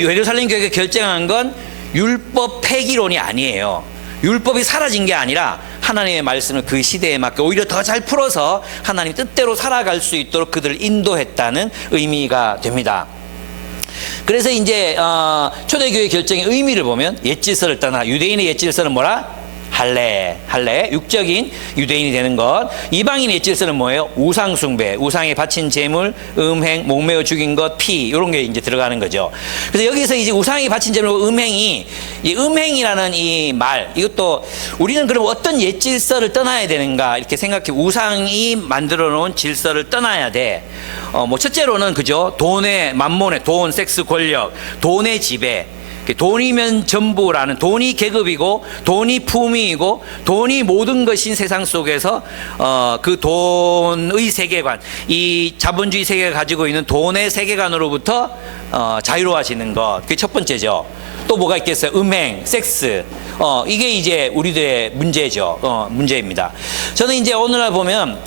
예루살렘 교회가 결정한 건 율법 폐기론이 아니에요. 율법이 사라진 게 아니라 하나님의 말씀을 그 시대에 맞게 오히려 더 잘 풀어서 하나님 뜻대로 살아갈 수 있도록 그들을 인도했다는 의미가 됩니다. 그래서 이제 초대교회 결정의 의미를 보면 옛질서를 떠나 유대인의 옛질서는 뭐라? 할례, 육적인 유대인이 되는 것. 이방인의 옛질서는 뭐예요? 우상 숭배, 우상에 바친 제물, 음행, 목매어 죽인 것, 피 이런 게 이제 들어가는 거죠. 그래서 여기서 이제 우상에 바친 제물, 이 음행이라는 이 말, 이것도 우리는 그럼 어떤 옛질서를 떠나야 되는가 이렇게 생각해. 우상이 만들어 놓은 질서를 떠나야 돼. 첫째로는 그죠? 만몬의 돈, 섹스, 권력, 돈의 지배. 돈이면 전부라는, 돈이 계급이고 돈이 품위이고 돈이 모든 것인 세상 속에서 그 돈의 세계관, 이 자본주의 세계가 가지고 있는 돈의 세계관으로부터 자유로워지는 것, 그게 첫 번째죠. 또 뭐가 있겠어요? 음행, 섹스, 이게 이제 우리들의 문제죠. 문제입니다. 저는 이제 오늘날 보면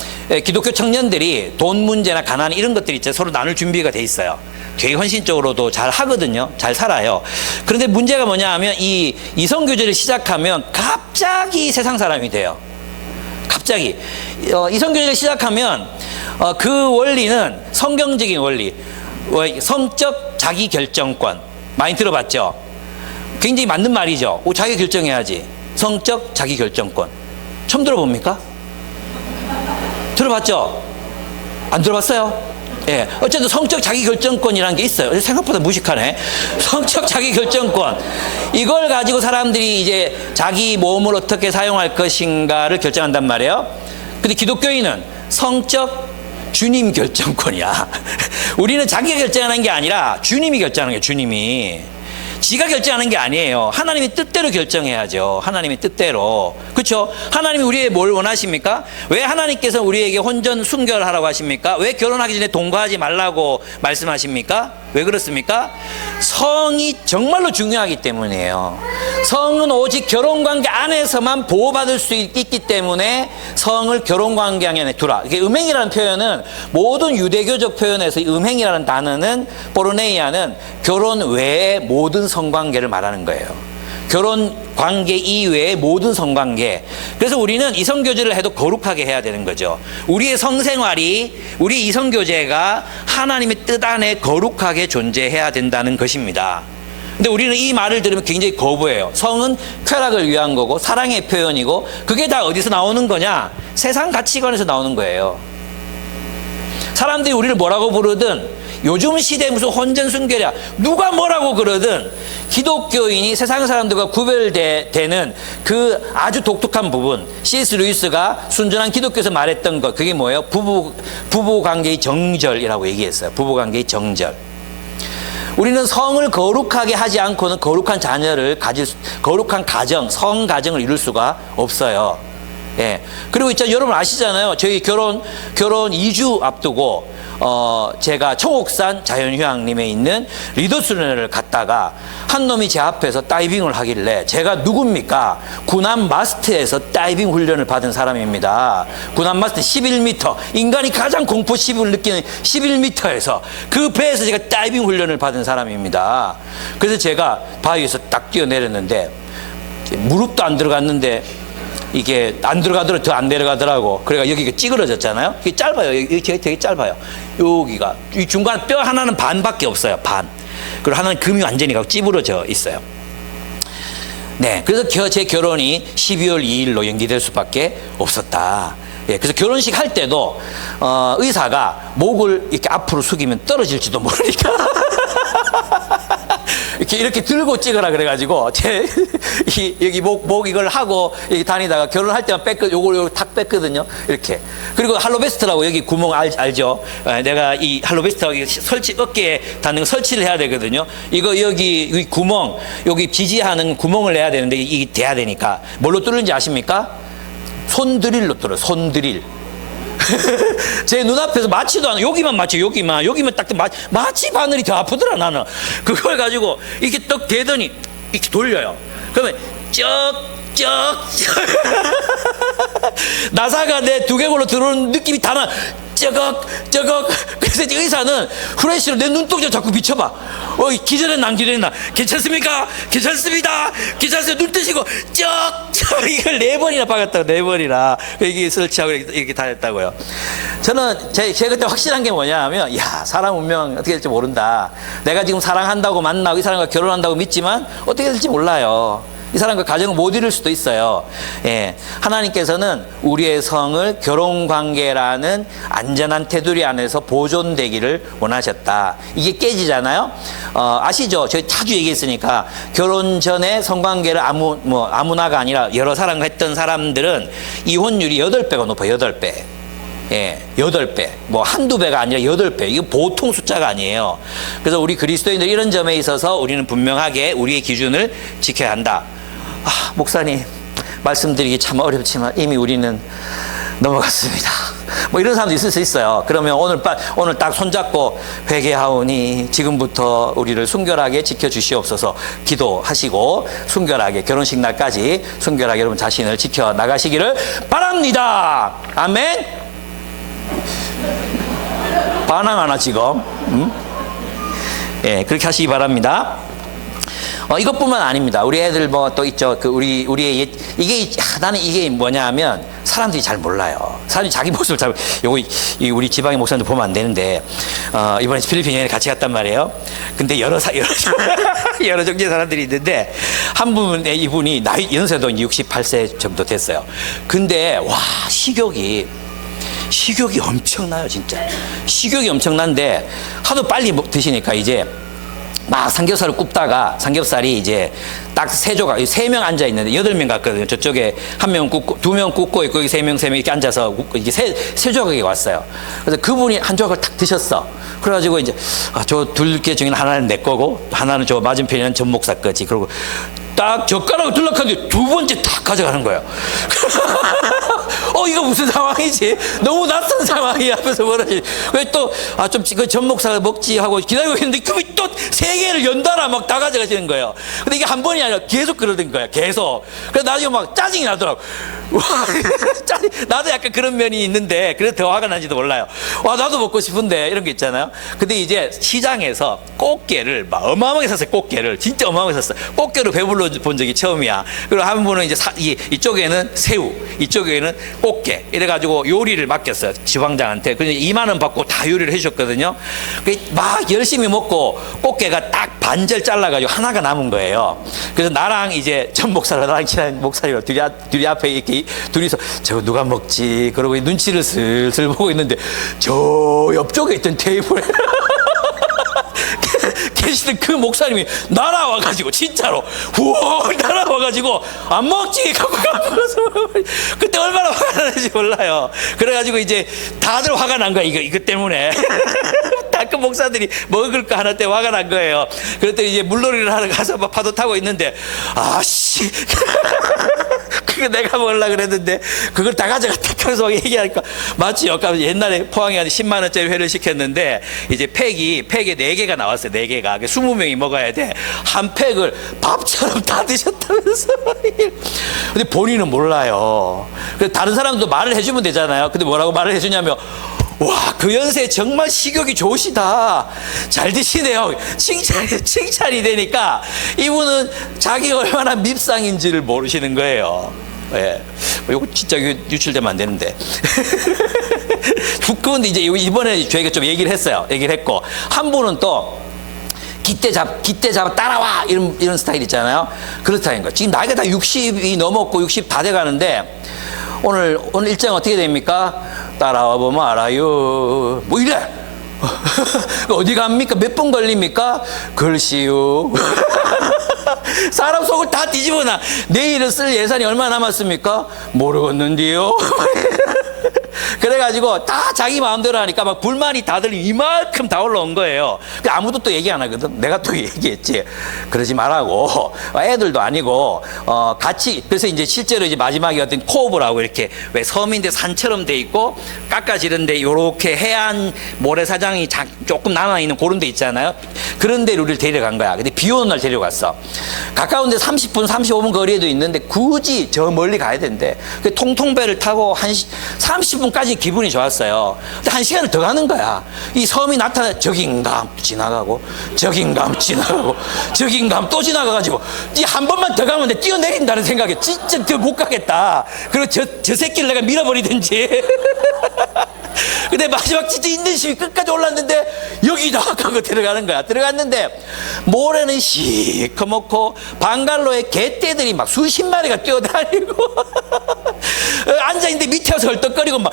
기독교 청년들이 돈 문제나 가난 이런 것들이 있죠. 서로 나눌 준비가 돼 있어요. 되게 헌신적으로도 잘 하거든요. 잘 살아요. 그런데 문제가 뭐냐 하면 이 이성교제를 시작하면 갑자기 세상 사람이 돼요. 갑자기. 이성교제를 시작하면 그 원리는 성경적인 원리, 성적 자기결정권. 많이 들어봤죠? 굉장히 맞는 말이죠. 자기가 결정해야지. 성적 자기결정권. 처음 들어봅니까? 들어봤죠? 안 들어봤어요? 예, 어쨌든 성적 자기결정권이라는 게 있어요. 생각보다 무식하네. 성적 자기결정권. 이걸 가지고 사람들이 이제 자기 몸을 어떻게 사용할 것인가를 결정한단 말이에요. 근데 기독교인은 성적 주님 결정권이야. 우리는 자기가 결정하는 게 아니라 주님이 결정하는 거예요. 주님이. 지가 결정하는 게 아니에요. 하나님의 뜻대로 결정해야죠. 하나님의 뜻대로. 그렇죠? 하나님이 우리에게 뭘 원하십니까? 왜 하나님께서 우리에게 혼전 순결하라고 하십니까? 왜 결혼하기 전에 동거하지 말라고 말씀하십니까? 왜 그렇습니까? 성이 정말로 중요하기 때문이에요. 성은 오직 결혼관계 안에서만 보호받을 수 있기 때문에 성을 결혼관계 안에 두라. 이게 음행이라는 표현은 모든 유대교적 표현에서 음행이라는 단어는 포르네이아는 결혼 외의 모든 성관계를 말하는 거예요. 결혼 관계 이외의 모든 성관계. 그래서 우리는 이성교제를 해도 거룩하게 해야 되는 거죠. 우리의 성생활이, 우리 이성교제가 하나님의 뜻 안에 거룩하게 존재해야 된다는 것입니다. 근데 우리는 이 말을 들으면 굉장히 거부해요. 성은 쾌락을 위한 거고 사랑의 표현이고, 그게 다 어디서 나오는 거냐? 세상 가치관에서 나오는 거예요. 사람들이 우리를 뭐라고 부르든, 요즘 시대에 무슨 혼전 순결이야, 누가 뭐라고 그러든 기독교인이 세상 사람들과 구별되는 그 아주 독특한 부분, C.S. 루이스가 순전한 기독교에서 말했던 것, 그게 뭐예요? 부부관계의 정절이라고 얘기했어요. 부부관계의 정절. 우리는 성을 거룩하게 하지 않고는 거룩한 자녀를 거룩한 가정, 성가정을 이룰 수가 없어요. 예. 그리고 있잖아요. 여러분 아시잖아요. 저희 결혼 2주 앞두고 제가 청옥산 자연휴양림에 있는 리더스를 갔다가 한 놈이 제 앞에서 다이빙을 하길래, 제가 누굽니까? 군함 마스트에서 다이빙 훈련을 받은 사람입니다. 군함 마스트 11m, 인간이 가장 공포심을 느끼는 11m에서 그 배에서 제가 다이빙 훈련을 받은 사람입니다. 그래서 제가 바위에서 딱 뛰어내렸는데 무릎도 안 들어갔는데 이게 안 들어가더라도 더 안 내려가더라고. 그래가 여기가 찌그러졌잖아요. 이게 짧아요. 여기 되게 짧아요. 여기가 이 중간 뼈 하나는 반밖에 없어요. 반. 그리고 하나는 금이 완전히 가고 찌부러져 있어요. 네, 그래서 제 결혼이 12월 2일로 연기될 수밖에 없었다. 예, 그래서 결혼식 할 때도 의사가 목을 이렇게 앞으로 숙이면 떨어질지도 모르니까 이렇게 들고 찍으라 그래가지고 여기 목 이걸 하고 여기 다니다가 결혼할 때만 요걸 탁 뺐거든요. 이렇게. 그리고 할로베스트라고 여기 구멍 알죠? 내가 이 할로베스트하고 어깨에 닿는 거 설치를 해야 되거든요. 이거 여기 구멍, 여기 지지하는 구멍을 내야 되는데 이게 돼야 되니까 뭘로 뚫는지 아십니까? 손드릴로 뚫어요. 손드릴. 제 눈앞에서 마취도 안, 여기만 마취, 여기만 딱 마취 바늘이 더 아프더라 나는. 그걸 가지고 이렇게 떡 대더니 이렇게 돌려요. 그러면 나사가 내 두개골로 들어오는 느낌이 다 나. 쩌걱. 그래서 의사는 후레쉬로 내 눈동자 자꾸 비춰봐. 기절했나 안 기절했나? 괜찮습니까? 괜찮습니다. 눈 뜨시고 이걸 4번이나 박았다고. 4번이나 이게 설치하고 이렇게 다 했다고요. 저는 제가 그때 확실한 게 뭐냐면, 사람 운명 어떻게 될지 모른다. 내가 지금 사랑한다고 만나고 이 사람과 결혼한다고 믿지만 어떻게 될지 몰라요. 이 사람과 가정을 못 이룰 수도 있어요. 예. 하나님께서는 우리의 성을 결혼관계라는 안전한 테두리 안에서 보존되기를 원하셨다. 이게 깨지잖아요. 아시죠? 저희 자주 얘기했으니까, 결혼 전에 성관계를 아무나가 아니라 여러 사람과 했던 사람들은 이혼율이 8배가 높아요. 8배. 예, 8배. 한두 배가 아니라 8배. 이거 보통 숫자가 아니에요. 그래서 우리 그리스도인들 이런 점에 있어서 우리는 분명하게 우리의 기준을 지켜야 한다. 목사님, 말씀드리기 참 어렵지만 이미 우리는 넘어갔습니다. 이런 사람도 있을 수 있어요. 그러면 오늘 딱 손잡고 회개하오니 지금부터 우리를 순결하게 지켜주시옵소서 기도하시고, 순결하게 결혼식 날까지 순결하게 여러분 자신을 지켜 나가시기를 바랍니다. 아멘. 반항하나 지금? 예, 그렇게 하시기 바랍니다. 이것뿐만 아닙니다. 우리 애들 또 있죠. 우리의 나는 이게 뭐냐 하면 사람들이 잘 몰라요. 사람들이 자기 모습을 우리 지방의 목사님들 보면 안 되는데, 이번에 필리핀 여행을 같이 갔단 말이에요. 근데 여러 종류의 사람들이 있는데, 한 분의 이분이 연세도 68세 정도 됐어요. 근데, 식욕이 엄청나요, 진짜. 식욕이 엄청난데, 하도 빨리 드시니까 이제, 막 삼겹살을 굽다가 삼겹살이 이제 딱 3조각, 3명 앉아 있는데 8명 갔거든요. 저쪽에 1명 굽고 2명 굽고 있고, 여기 3명 이렇게 앉아서 이게 세 조각이 왔어요. 그래서 그분이 한 조각을 딱 드셨어. 그래가지고 이제 저 2개 중에는 하나는 내 거고 하나는 저 맞은편에는 전 목사 거지. 그리고 딱 젓가락을 들락하는데 두 번째 탁 가져가는 거예요. 이거 무슨 상황이지? 너무 낯선 상황이 앞에서 벌어지. 그래서 또, 그 전 목사가 먹지 하고 기다리고 있는데, 그게 또 세 개를 연달아 막 다 가져가시는 거예요. 근데 이게 한 번이 아니라 계속 그러던 거야, 계속. 그래서 나중에 막 짜증이 나더라고. 와, 나도 약간 그런 면이 있는데, 그래서 더 화가 난지도 몰라요. 와, 나도 먹고 싶은데, 이런 게 있잖아요. 근데 이제 시장에서 꽃게를 막 어마어마하게 샀어요, 꽃게를. 진짜 어마어마하게 샀어요. 꽃게로 배불러 본 적이 처음이야. 그리고 한 분은 이제 이쪽에는 새우, 이쪽에는 꽃게. 이래가지고 요리를 맡겼어요, 지방장한테. 그래서 2만 원 받고 다 요리를 해주셨거든요. 막 열심히 먹고 꽃게가 딱 반절 잘라가지고 하나가 남은 거예요. 그래서 나랑 이제 전 목사랑 나랑 친한 목사님 둘이 앞에 이렇게 둘이서 저거 누가 먹지? 그러고 눈치를 슬슬 보고 있는데 저 옆쪽에 있던 테이블에 계시던 그 목사님이 날아와가지고 진짜로 후원 날아와가지고 안 먹지 갖고 가면서 그때 얼마나 화가 나는지 몰라요. 그래가지고 이제 다들 화가 난 거야. 이거 때문에 다 그 목사들이 먹을 거 하나 때문에 화가 난 거예요. 그랬더니 이제 물놀이를 하러 가서 막 파도 타고 있는데 아씨 그거 내가 먹으려고 그랬는데 그걸 다 가져갔다 하면서 얘기하니까 마치 옛날에 포항에 한 10만 원짜리 회를 시켰는데 이제 팩에 4개가 나왔어요. 4개가 20명이 먹어야 돼. 한 팩을 밥처럼 다 드셨다면서. 근데 본인은 몰라요. 그래서 다른 사람도 말을 해주면 되잖아요. 근데 뭐라고 말을 해주냐면 와, 그 연세에 정말 식욕이 좋으시다. 잘 드시네요. 칭찬이 되니까 이분은 자기가 얼마나 밉상인지를 모르시는 거예요. 예. 이거 진짜 유출되면 안 되는데. 그런데 이제 이번에 저희가 좀 얘기를 했어요. 얘기를 했고. 한 분은 또 기대 잡아 따라와 이런 스타일 있잖아요. 그런 스타일인 거예요. 지금 나이가 다 60이 넘었고 60 다 돼 가는데 오늘 일정 어떻게 됩니까? 따라와 보면 알아요. 뭐 이래. 어디 갑니까? 몇 분 걸립니까? 글씨요. 사람 속을 다 뒤집어놔. 내일은 쓸 예산이 얼마 남았습니까? 모르겠는데요. 그래가지고 다 자기 마음대로 하니까 막 불만이 다들 이만큼 다 올라온 거예요. 아무도 또 얘기 안 하거든. 내가 또 얘기했지. 그러지 말라고. 애들도 아니고 같이. 그래서 이제 실제로 이제 마지막에 어떤 코업을 이렇게 왜 섬인데 산처럼 돼 있고 깎아지는데 요렇게 해안 모래사장이 조금 남아 있는 그런 데 있잖아요. 그런 데를 우리를 데려간 거야. 근데 비 오는 날 데려갔어. 가까운데 30분, 35분 거리에도 있는데 굳이 저 멀리 가야 된대. 그 통통배를 타고 30분까지 기분이 좋았어요. 근데 1시간을 더 가는 거야. 이 섬이 저긴감 지나가고 저긴감 지나가고 저긴감 또 지나가가지고 이 한 번만 더 가면 내 뛰어내린다는 생각에 진짜 더 못 가겠다. 그리고 저 새끼를 내가 밀어버리든지. 근데 마지막 진짜 인내심이 끝까지 올랐는데 여기다 하고 들어가는 거야. 들어갔는데 모래는 시커멓고 방갈로에 개떼들이 막 수십 마리가 뛰어다니고 앉아있는데 밑에 와서 헐떡거리고 막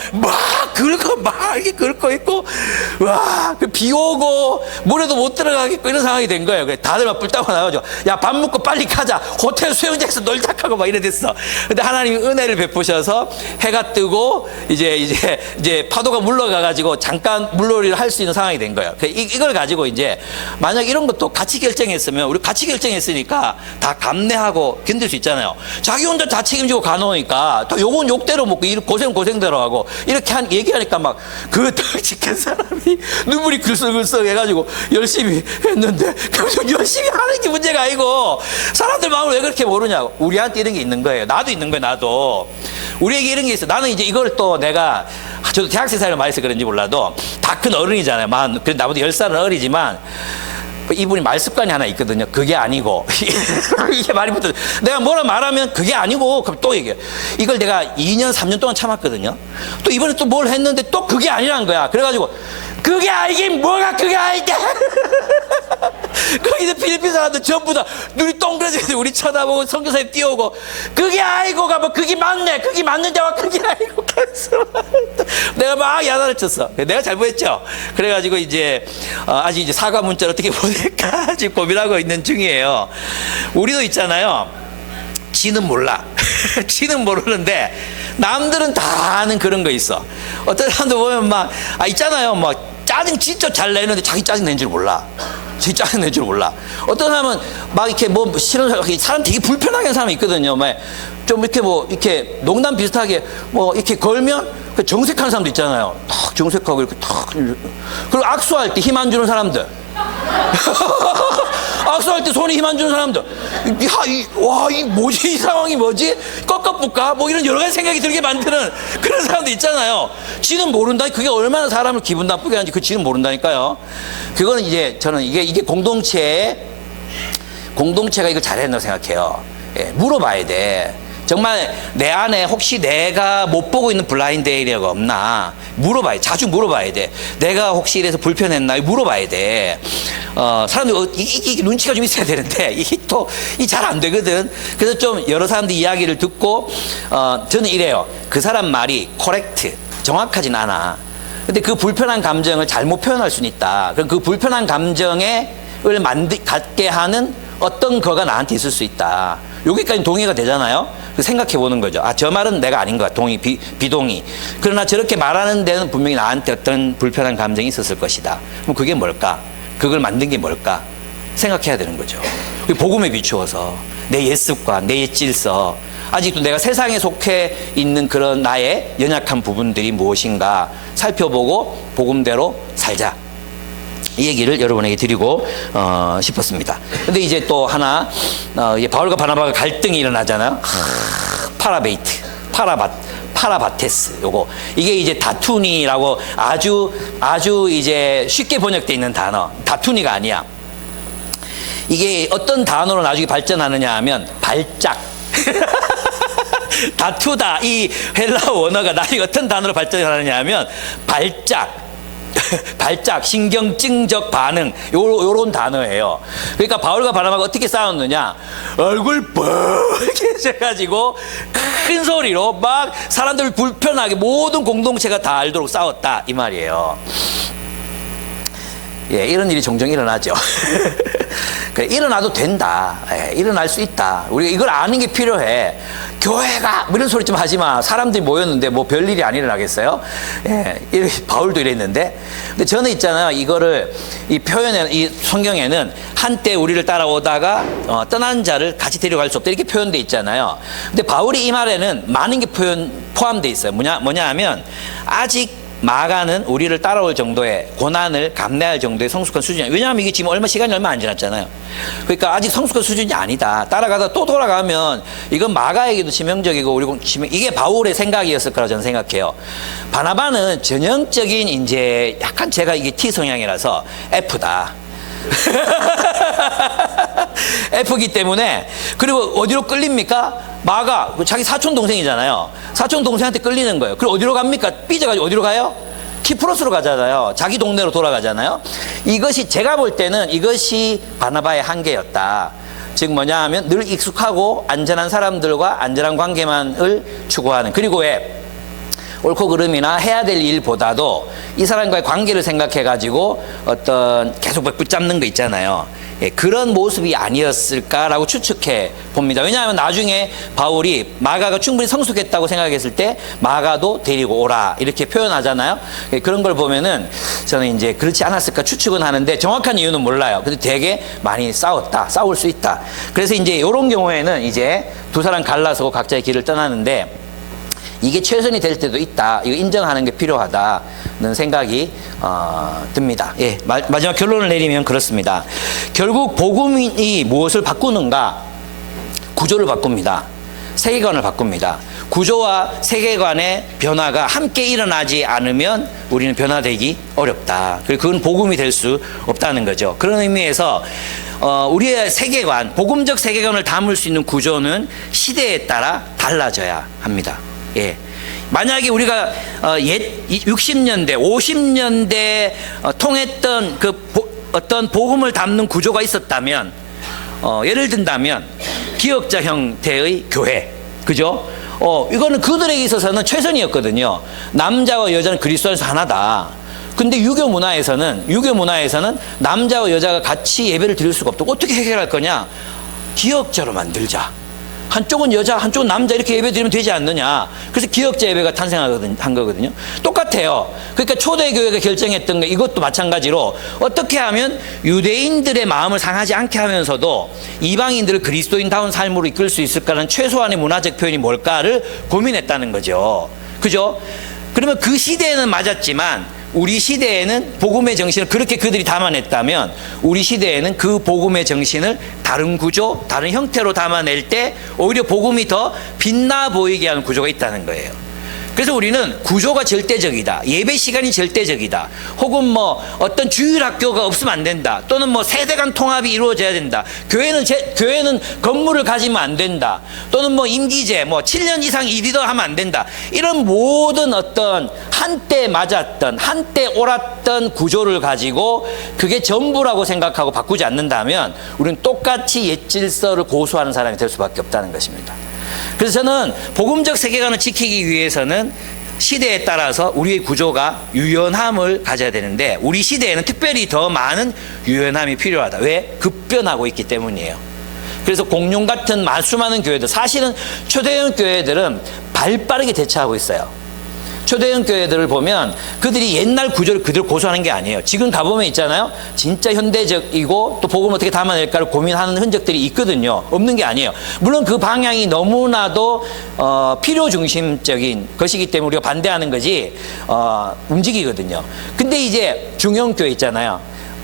긁어 막 이렇게 긁고 있고 와, 그 비 오고 물에도 못 들어가겠고 이런 상황이 된 거예요. 그래서 다들 막 불 따고 나가지고 야, 밥 먹고 빨리 가자. 호텔 수영장에서 놀자 하고 막 이래 됐어. 근데 하나님이 은혜를 베푸셔서 해가 뜨고 이제 파도가 물러가가지고 잠깐 물놀이를 할 수 있는 상황이 된 거예요. 이걸 가지고 이제 만약 이런 것도 같이 결정했으면 우리 같이 결정했으니까 다 감내하고 견딜 수 있잖아요. 자기 혼자 다 책임지고 가놓으니까 또 욕은 욕대로 먹고 고생대로 하고 이렇게 얘기하니까 막 그 지킨 사람이 눈물이 글썽글썽 해가지고 열심히 했는데 열심히 하는 게 문제가 아니고 사람들 마음을 왜 그렇게 모르냐고. 우리한테 이런 게 있는 거예요. 나도 있는 거예요. 나도 우리에게 이런 게 있어. 나는 이제 이걸 또 내가 저도 대학생 사회를 많이 해서 그런지 몰라도 다 큰 어른이잖아요. 그래도 나보다 10살은 어리지만 이분이 말 습관이 하나 있거든요. 그게 아니고 이게 말이 붙어. 내가 뭐라 말하면 그게 아니고 그럼 또 얘기해. 이걸 내가 2년 3년 동안 참았거든요. 또 이번에 또 뭘 했는데 또 그게 아니란 거야. 그래가지고 그게 아니긴 뭐가 그게 아닌데. 거기서 필리핀 사람들 전부 다 눈이 동그래져서 우리 쳐다보고 선교사님 뛰어오고 그게 아니고가 뭐 그게 맞네. 그게 맞는데 와 그게 아니고 계속 내가 막 야단을 쳤어. 내가 잘못했죠. 그래가지고 이제 아직 이제 사과 문자를 어떻게 보낼까 지금 고민하고 있는 중이에요. 우리도 있잖아요. 지는 몰라. 지는 모르는데 남들은 다 아는 그런 거 있어. 어떤 사람도 보면 막 있잖아요. 막 짜증 진짜 잘 내는데 자기 짜증 낸 줄 몰라. 진짜 짜증 낼 줄 몰라. 어떤 사람은 막 이렇게 뭐 싫은 사람 되게 불편하게 하는 사람이 있거든요. 막 좀 이렇게 뭐 이렇게 농담 비슷하게 뭐 이렇게 걸면 정색하는 사람도 있잖아요. 탁 정색하고 이렇게 탁. 그리고 악수할 때 힘 안 주는 사람들. 악수할 때 손에 힘 안 주는 사람들. 와, 이 뭐지? 이 상황이 뭐지? 꺾어볼까? 뭐 이런 여러 가지 생각이 들게 만드는 그런 사람도 있잖아요. 지는 모른다. 그게 얼마나 사람을 기분 나쁘게 하는지 지는 모른다니까요. 그거는 이제 저는 이게 공동체가 이걸 잘해야 된다고 생각해요. 예, 물어봐야 돼. 정말 내 안에 혹시 내가 못 보고 있는 블라인드 에리어가 없나 물어봐야 돼. 자주 물어봐야 돼. 내가 혹시 이래서 불편했나 물어봐야 돼. 사람들이 이게 눈치가 좀 있어야 되는데 이게 또 잘 안 되거든. 그래서 좀 여러 사람들 이야기를 듣고 저는 이래요. 그 사람 말이 코렉트 정확하진 않아. 근데 그 불편한 감정을 잘못 표현할 수는 있다. 그럼 그 불편한 감정을 갖게 하는 어떤 거가 나한테 있을 수 있다. 여기까지 동의가 되잖아요. 생각해 보는 거죠. 아, 저 말은 내가 아닌 거야. 동의, 비동의. 그러나 저렇게 말하는 데는 분명히 나한테 어떤 불편한 감정이 있었을 것이다. 그럼 그게 뭘까? 그걸 만든 게 뭘까? 생각해야 되는 거죠. 복음에 비추어서 내 옛습관, 내 옛질서, 아직도 내가 세상에 속해 있는 그런 나의 연약한 부분들이 무엇인가 살펴보고 복음대로 살자. 이 얘기를 여러분에게 드리고 싶었습니다. 근데 이제 또 하나 바울과 바나바가 갈등이 일어나잖아요. 파라바테스 요거 이게 이제 다투니라고 아주 이제 쉽게 번역되어 있는 단어. 다투니가 아니야. 이게 어떤 단어로 나중에 발전하느냐 하면 발작. 다투다 이 헬라어 원어가 나중에 어떤 단어로 발전하느냐 하면 발작. 신경증적 반응, 요런 단어예요. 그러니까 바울과 바나바가 어떻게 싸웠느냐? 얼굴 뻘게 해가지고 큰 소리로 막 사람들 불편하게 모든 공동체가 다 알도록 싸웠다 이 말이에요. 예, 이런 일이 종종 일어나죠. 그래, 일어나도 된다. 예, 일어날 수 있다. 우리가 이걸 아는 게 필요해. 교회가 뭐 이런 소리 좀 하지 마. 사람들이 모였는데 뭐 별일이 안 일어나겠어요? 예, 바울도 이랬는데. 근데 저는 있잖아요. 이거를 이 성경에는 한때 우리를 따라오다가 떠난 자를 같이 데려갈 수 없다 이렇게 표현돼 있잖아요. 근데 바울이 이 말에는 많은 게 포함돼 있어요. 뭐냐 하면 아직 마가는 우리를 따라올 정도의 고난을 감내할 정도의 성숙한 수준이야. 왜냐하면 이게 지금 시간이 얼마 안 지났잖아요. 그러니까 아직 성숙한 수준이 아니다. 따라가다 또 돌아가면 이건 마가에게도 치명적이고 이게 바울의 생각이었을 거라 저는 생각해요. 바나바는 전형적인 이제 약간 제가 이게 T 성향이라서 F다. F기 때문에. 그리고 어디로 끌립니까? 마가 자기 사촌 동생이잖아요. 사촌 동생한테 끌리는 거예요. 그리고 어디로 갑니까? 삐져가지고 어디로 가요? 키프로스로 가잖아요. 자기 동네로 돌아가잖아요. 이것이 제가 볼 때는 이것이 바나바의 한계였다. 즉 뭐냐 하면 늘 익숙하고 안전한 사람들과 안전한 관계만을 추구하는. 그리고 왜 옳고 그름이나 해야 될 일보다도 이 사람과의 관계를 생각해가지고 어떤 계속 붙잡는 거 있잖아요. 예, 그런 모습이 아니었을까라고 추측해 봅니다. 왜냐하면 나중에 바울이 마가가 충분히 성숙했다고 생각했을 때 마가도 데리고 오라 이렇게 표현하잖아요. 예, 그런 걸 보면은 저는 이제 그렇지 않았을까 추측은 하는데 정확한 이유는 몰라요. 근데 되게 많이 싸울 수 있다. 그래서 이제 이런 경우에는 이제 두 사람 갈라서 각자의 길을 떠나는데 이게 최선이 될 때도 있다. 이거 인정하는 게 필요하다는 생각이 듭니다. 예, 마지막 결론을 내리면 그렇습니다. 결국 복음이 무엇을 바꾸는가? 구조를 바꿉니다. 세계관을 바꿉니다. 구조와 세계관의 변화가 함께 일어나지 않으면 우리는 변화되기 어렵다. 그리고 그건 복음이 될 수 없다는 거죠. 그런 의미에서 우리의 세계관, 복음적 세계관을 담을 수 있는 구조는 시대에 따라 달라져야 합니다. 예. 만약에 우리가 옛 60년대, 50년대 통했던 어떤 복음을 담는 구조가 있었다면, 예를 든다면 기역자 형태의 교회, 그죠? 이거는 그들에게 있어서는 최선이었거든요. 남자와 여자는 그리스도 안에서 하나다. 근데 유교 문화에서는 남자와 여자가 같이 예배를 드릴 수가 없다. 어떻게 해결할 거냐? 기역자로 만들자. 한쪽은 여자, 한쪽은 남자 이렇게 예배 드리면 되지 않느냐. 그래서 기역자 예배가 탄생한 거거든요. 똑같아요. 그러니까 초대교회가 결정했던 거 이것도 마찬가지로 어떻게 하면 유대인들의 마음을 상하지 않게 하면서도 이방인들을 그리스도인다운 삶으로 이끌 수 있을까라는 최소한의 문화적 표현이 뭘까를 고민했다는 거죠. 그죠? 그러면 그 시대에는 맞았지만 우리 시대에는 복음의 정신을 그렇게 그들이 담아냈다면 우리 시대에는 그 복음의 정신을 다른 구조, 다른 형태로 담아낼 때 오히려 복음이 더 빛나 보이게 하는 구조가 있다는 거예요. 그래서 우리는 구조가 절대적이다. 예배 시간이 절대적이다. 혹은 뭐 어떤 주일 학교가 없으면 안 된다. 또는 뭐 세대 간 통합이 이루어져야 된다. 교회는 건물을 가지면 안 된다. 또는 뭐 임기제, 뭐 7년 이상 리더 하면 안 된다. 이런 모든 어떤 한때 맞았던, 한때 옳았던 구조를 가지고 그게 전부라고 생각하고 바꾸지 않는다면 우리는 똑같이 옛 질서를 고수하는 사람이 될 수밖에 없다는 것입니다. 그래서 저는 복음적 세계관을 지키기 위해서는 시대에 따라서 우리의 구조가 유연함을 가져야 되는데 우리 시대에는 특별히 더 많은 유연함이 필요하다. 왜? 급변하고 있기 때문이에요. 그래서 공룡 같은 수많은 교회들, 사실은 초대형 교회들은 발빠르게 대처하고 있어요. 초대형 교회들을 보면 그들이 옛날 구조를 그대로 고수하는 게 아니에요. 지금 가보면 있잖아요. 진짜 현대적이고 또 복음을 어떻게 담아낼까를 고민하는 흔적들이 있거든요. 없는 게 아니에요. 물론 그 방향이 너무나도 필요 중심적인 것이기 때문에 우리가 반대하는 거지 움직이거든요. 근데 이제 중형 교회 있잖아요.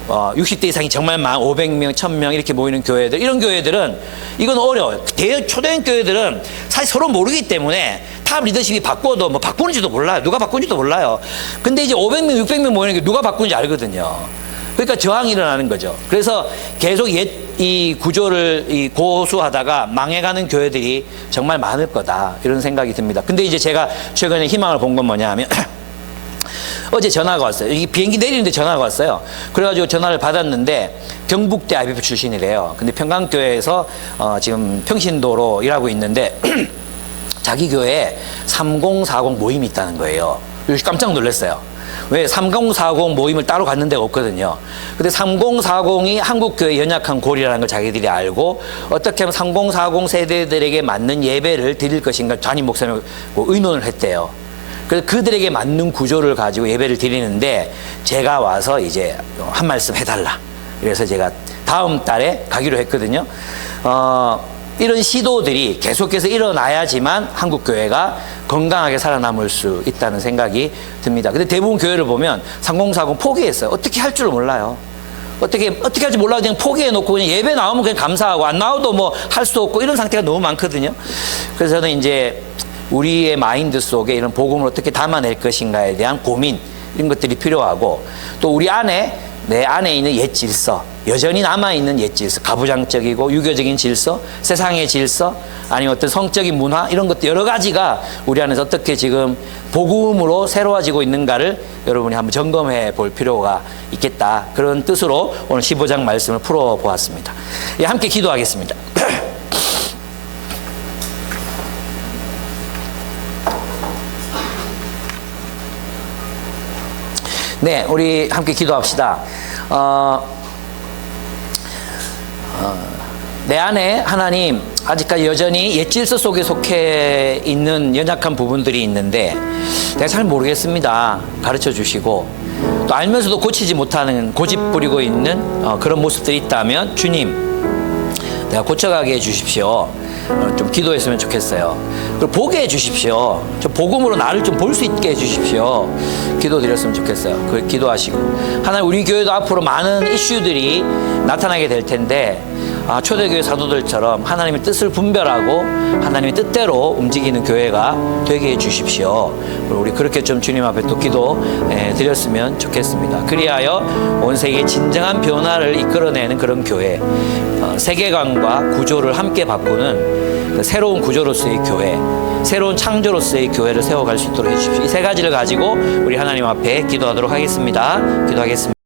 60대 이상이 정말 500명, 1000명 이렇게 모이는 교회들, 이런 교회들은 이건 어려워요. 초대형 교회들은 사실 서로 모르기 때문에 탑 리더십이 바꿔도 뭐 바꾸는지도 몰라요. 누가 바꾸는지도 몰라요. 근데 이제 500명, 600명 모이는 게 누가 바꾸는지 알거든요. 그러니까 저항이 일어나는 거죠. 그래서 계속 이 구조를 고수하다가 망해가는 교회들이 정말 많을 거다. 이런 생각이 듭니다. 근데 이제 제가 최근에 희망을 본 건 뭐냐 하면 어제 전화가 왔어요. 이 비행기 내리는데 전화가 왔어요. 그래가지고 전화를 받았는데 경북대 IBF 출신이래요. 근데 평강교회에서 지금 평신도로 일하고 있는데 자기 교회에 3040 모임이 있다는 거예요. 깜짝 놀랐어요. 왜? 3040 모임을 따로 갖는 데가 없거든요. 근데 3040이 한국교회 연약한 고리라는 걸 자기들이 알고 어떻게 하면 3040 세대들에게 맞는 예배를 드릴 것인가 담임 목사님 의논을 했대요. 그래서 그들에게 맞는 구조를 가지고 예배를 드리는데 제가 와서 이제 한 말씀 해달라. 그래서 제가 다음 달에 가기로 했거든요. 이런 시도들이 계속해서 일어나야지만 한국교회가 건강하게 살아남을 수 있다는 생각이 듭니다. 근데 대부분 교회를 보면 3040 포기했어요. 어떻게 할 줄을 몰라요. 어떻게 할지 몰라도 그냥 포기해놓고 그냥 예배 나오면 그냥 감사하고 안 나와도 뭐 할 수 없고 이런 상태가 너무 많거든요. 그래서 저는 이제 우리의 마인드 속에 이런 복음을 어떻게 담아낼 것인가에 대한 고민, 이런 것들이 필요하고 또 우리 안에 내 안에 있는 옛 질서, 여전히 남아있는 옛 질서, 가부장적이고 유교적인 질서, 세상의 질서, 아니면 어떤 성적인 문화, 이런 것들 여러 가지가 우리 안에서 어떻게 지금 복음으로 새로워지고 있는가를 여러분이 한번 점검해 볼 필요가 있겠다. 그런 뜻으로 오늘 15장 말씀을 풀어보았습니다. 예, 함께 기도하겠습니다. 네, 우리 함께 기도합시다. 내 안에 하나님 아직까지 여전히 옛 질서 속에 속해 있는 연약한 부분들이 있는데 내가 잘 모르겠습니다. 가르쳐 주시고 또 알면서도 고치지 못하는 고집 부리고 있는 그런 모습들이 있다면 주님 내가 고쳐가게 해주십시오. 좀 기도했으면 좋겠어요. 그리고 보게 해주십시오. 좀 복음으로 나를 좀 볼 수 있게 해주십시오. 기도드렸으면 좋겠어요. 그 기도하시고 하나님 우리 교회도 앞으로 많은 이슈들이 나타나게 될 텐데 초대교회 사도들처럼 하나님의 뜻을 분별하고 하나님의 뜻대로 움직이는 교회가 되게 해주십시오. 우리 그렇게 좀 주님 앞에 또 기도 드렸으면 좋겠습니다. 그리하여 온 세계의 진정한 변화를 이끌어내는 그런 교회, 세계관과 구조를 함께 바꾸는 그 새로운 구조로서의 교회, 새로운 창조로서의 교회를 세워갈 수 있도록 해주십시오. 이 세 가지를 가지고 우리 하나님 앞에 기도하도록 하겠습니다. 기도하겠습니다.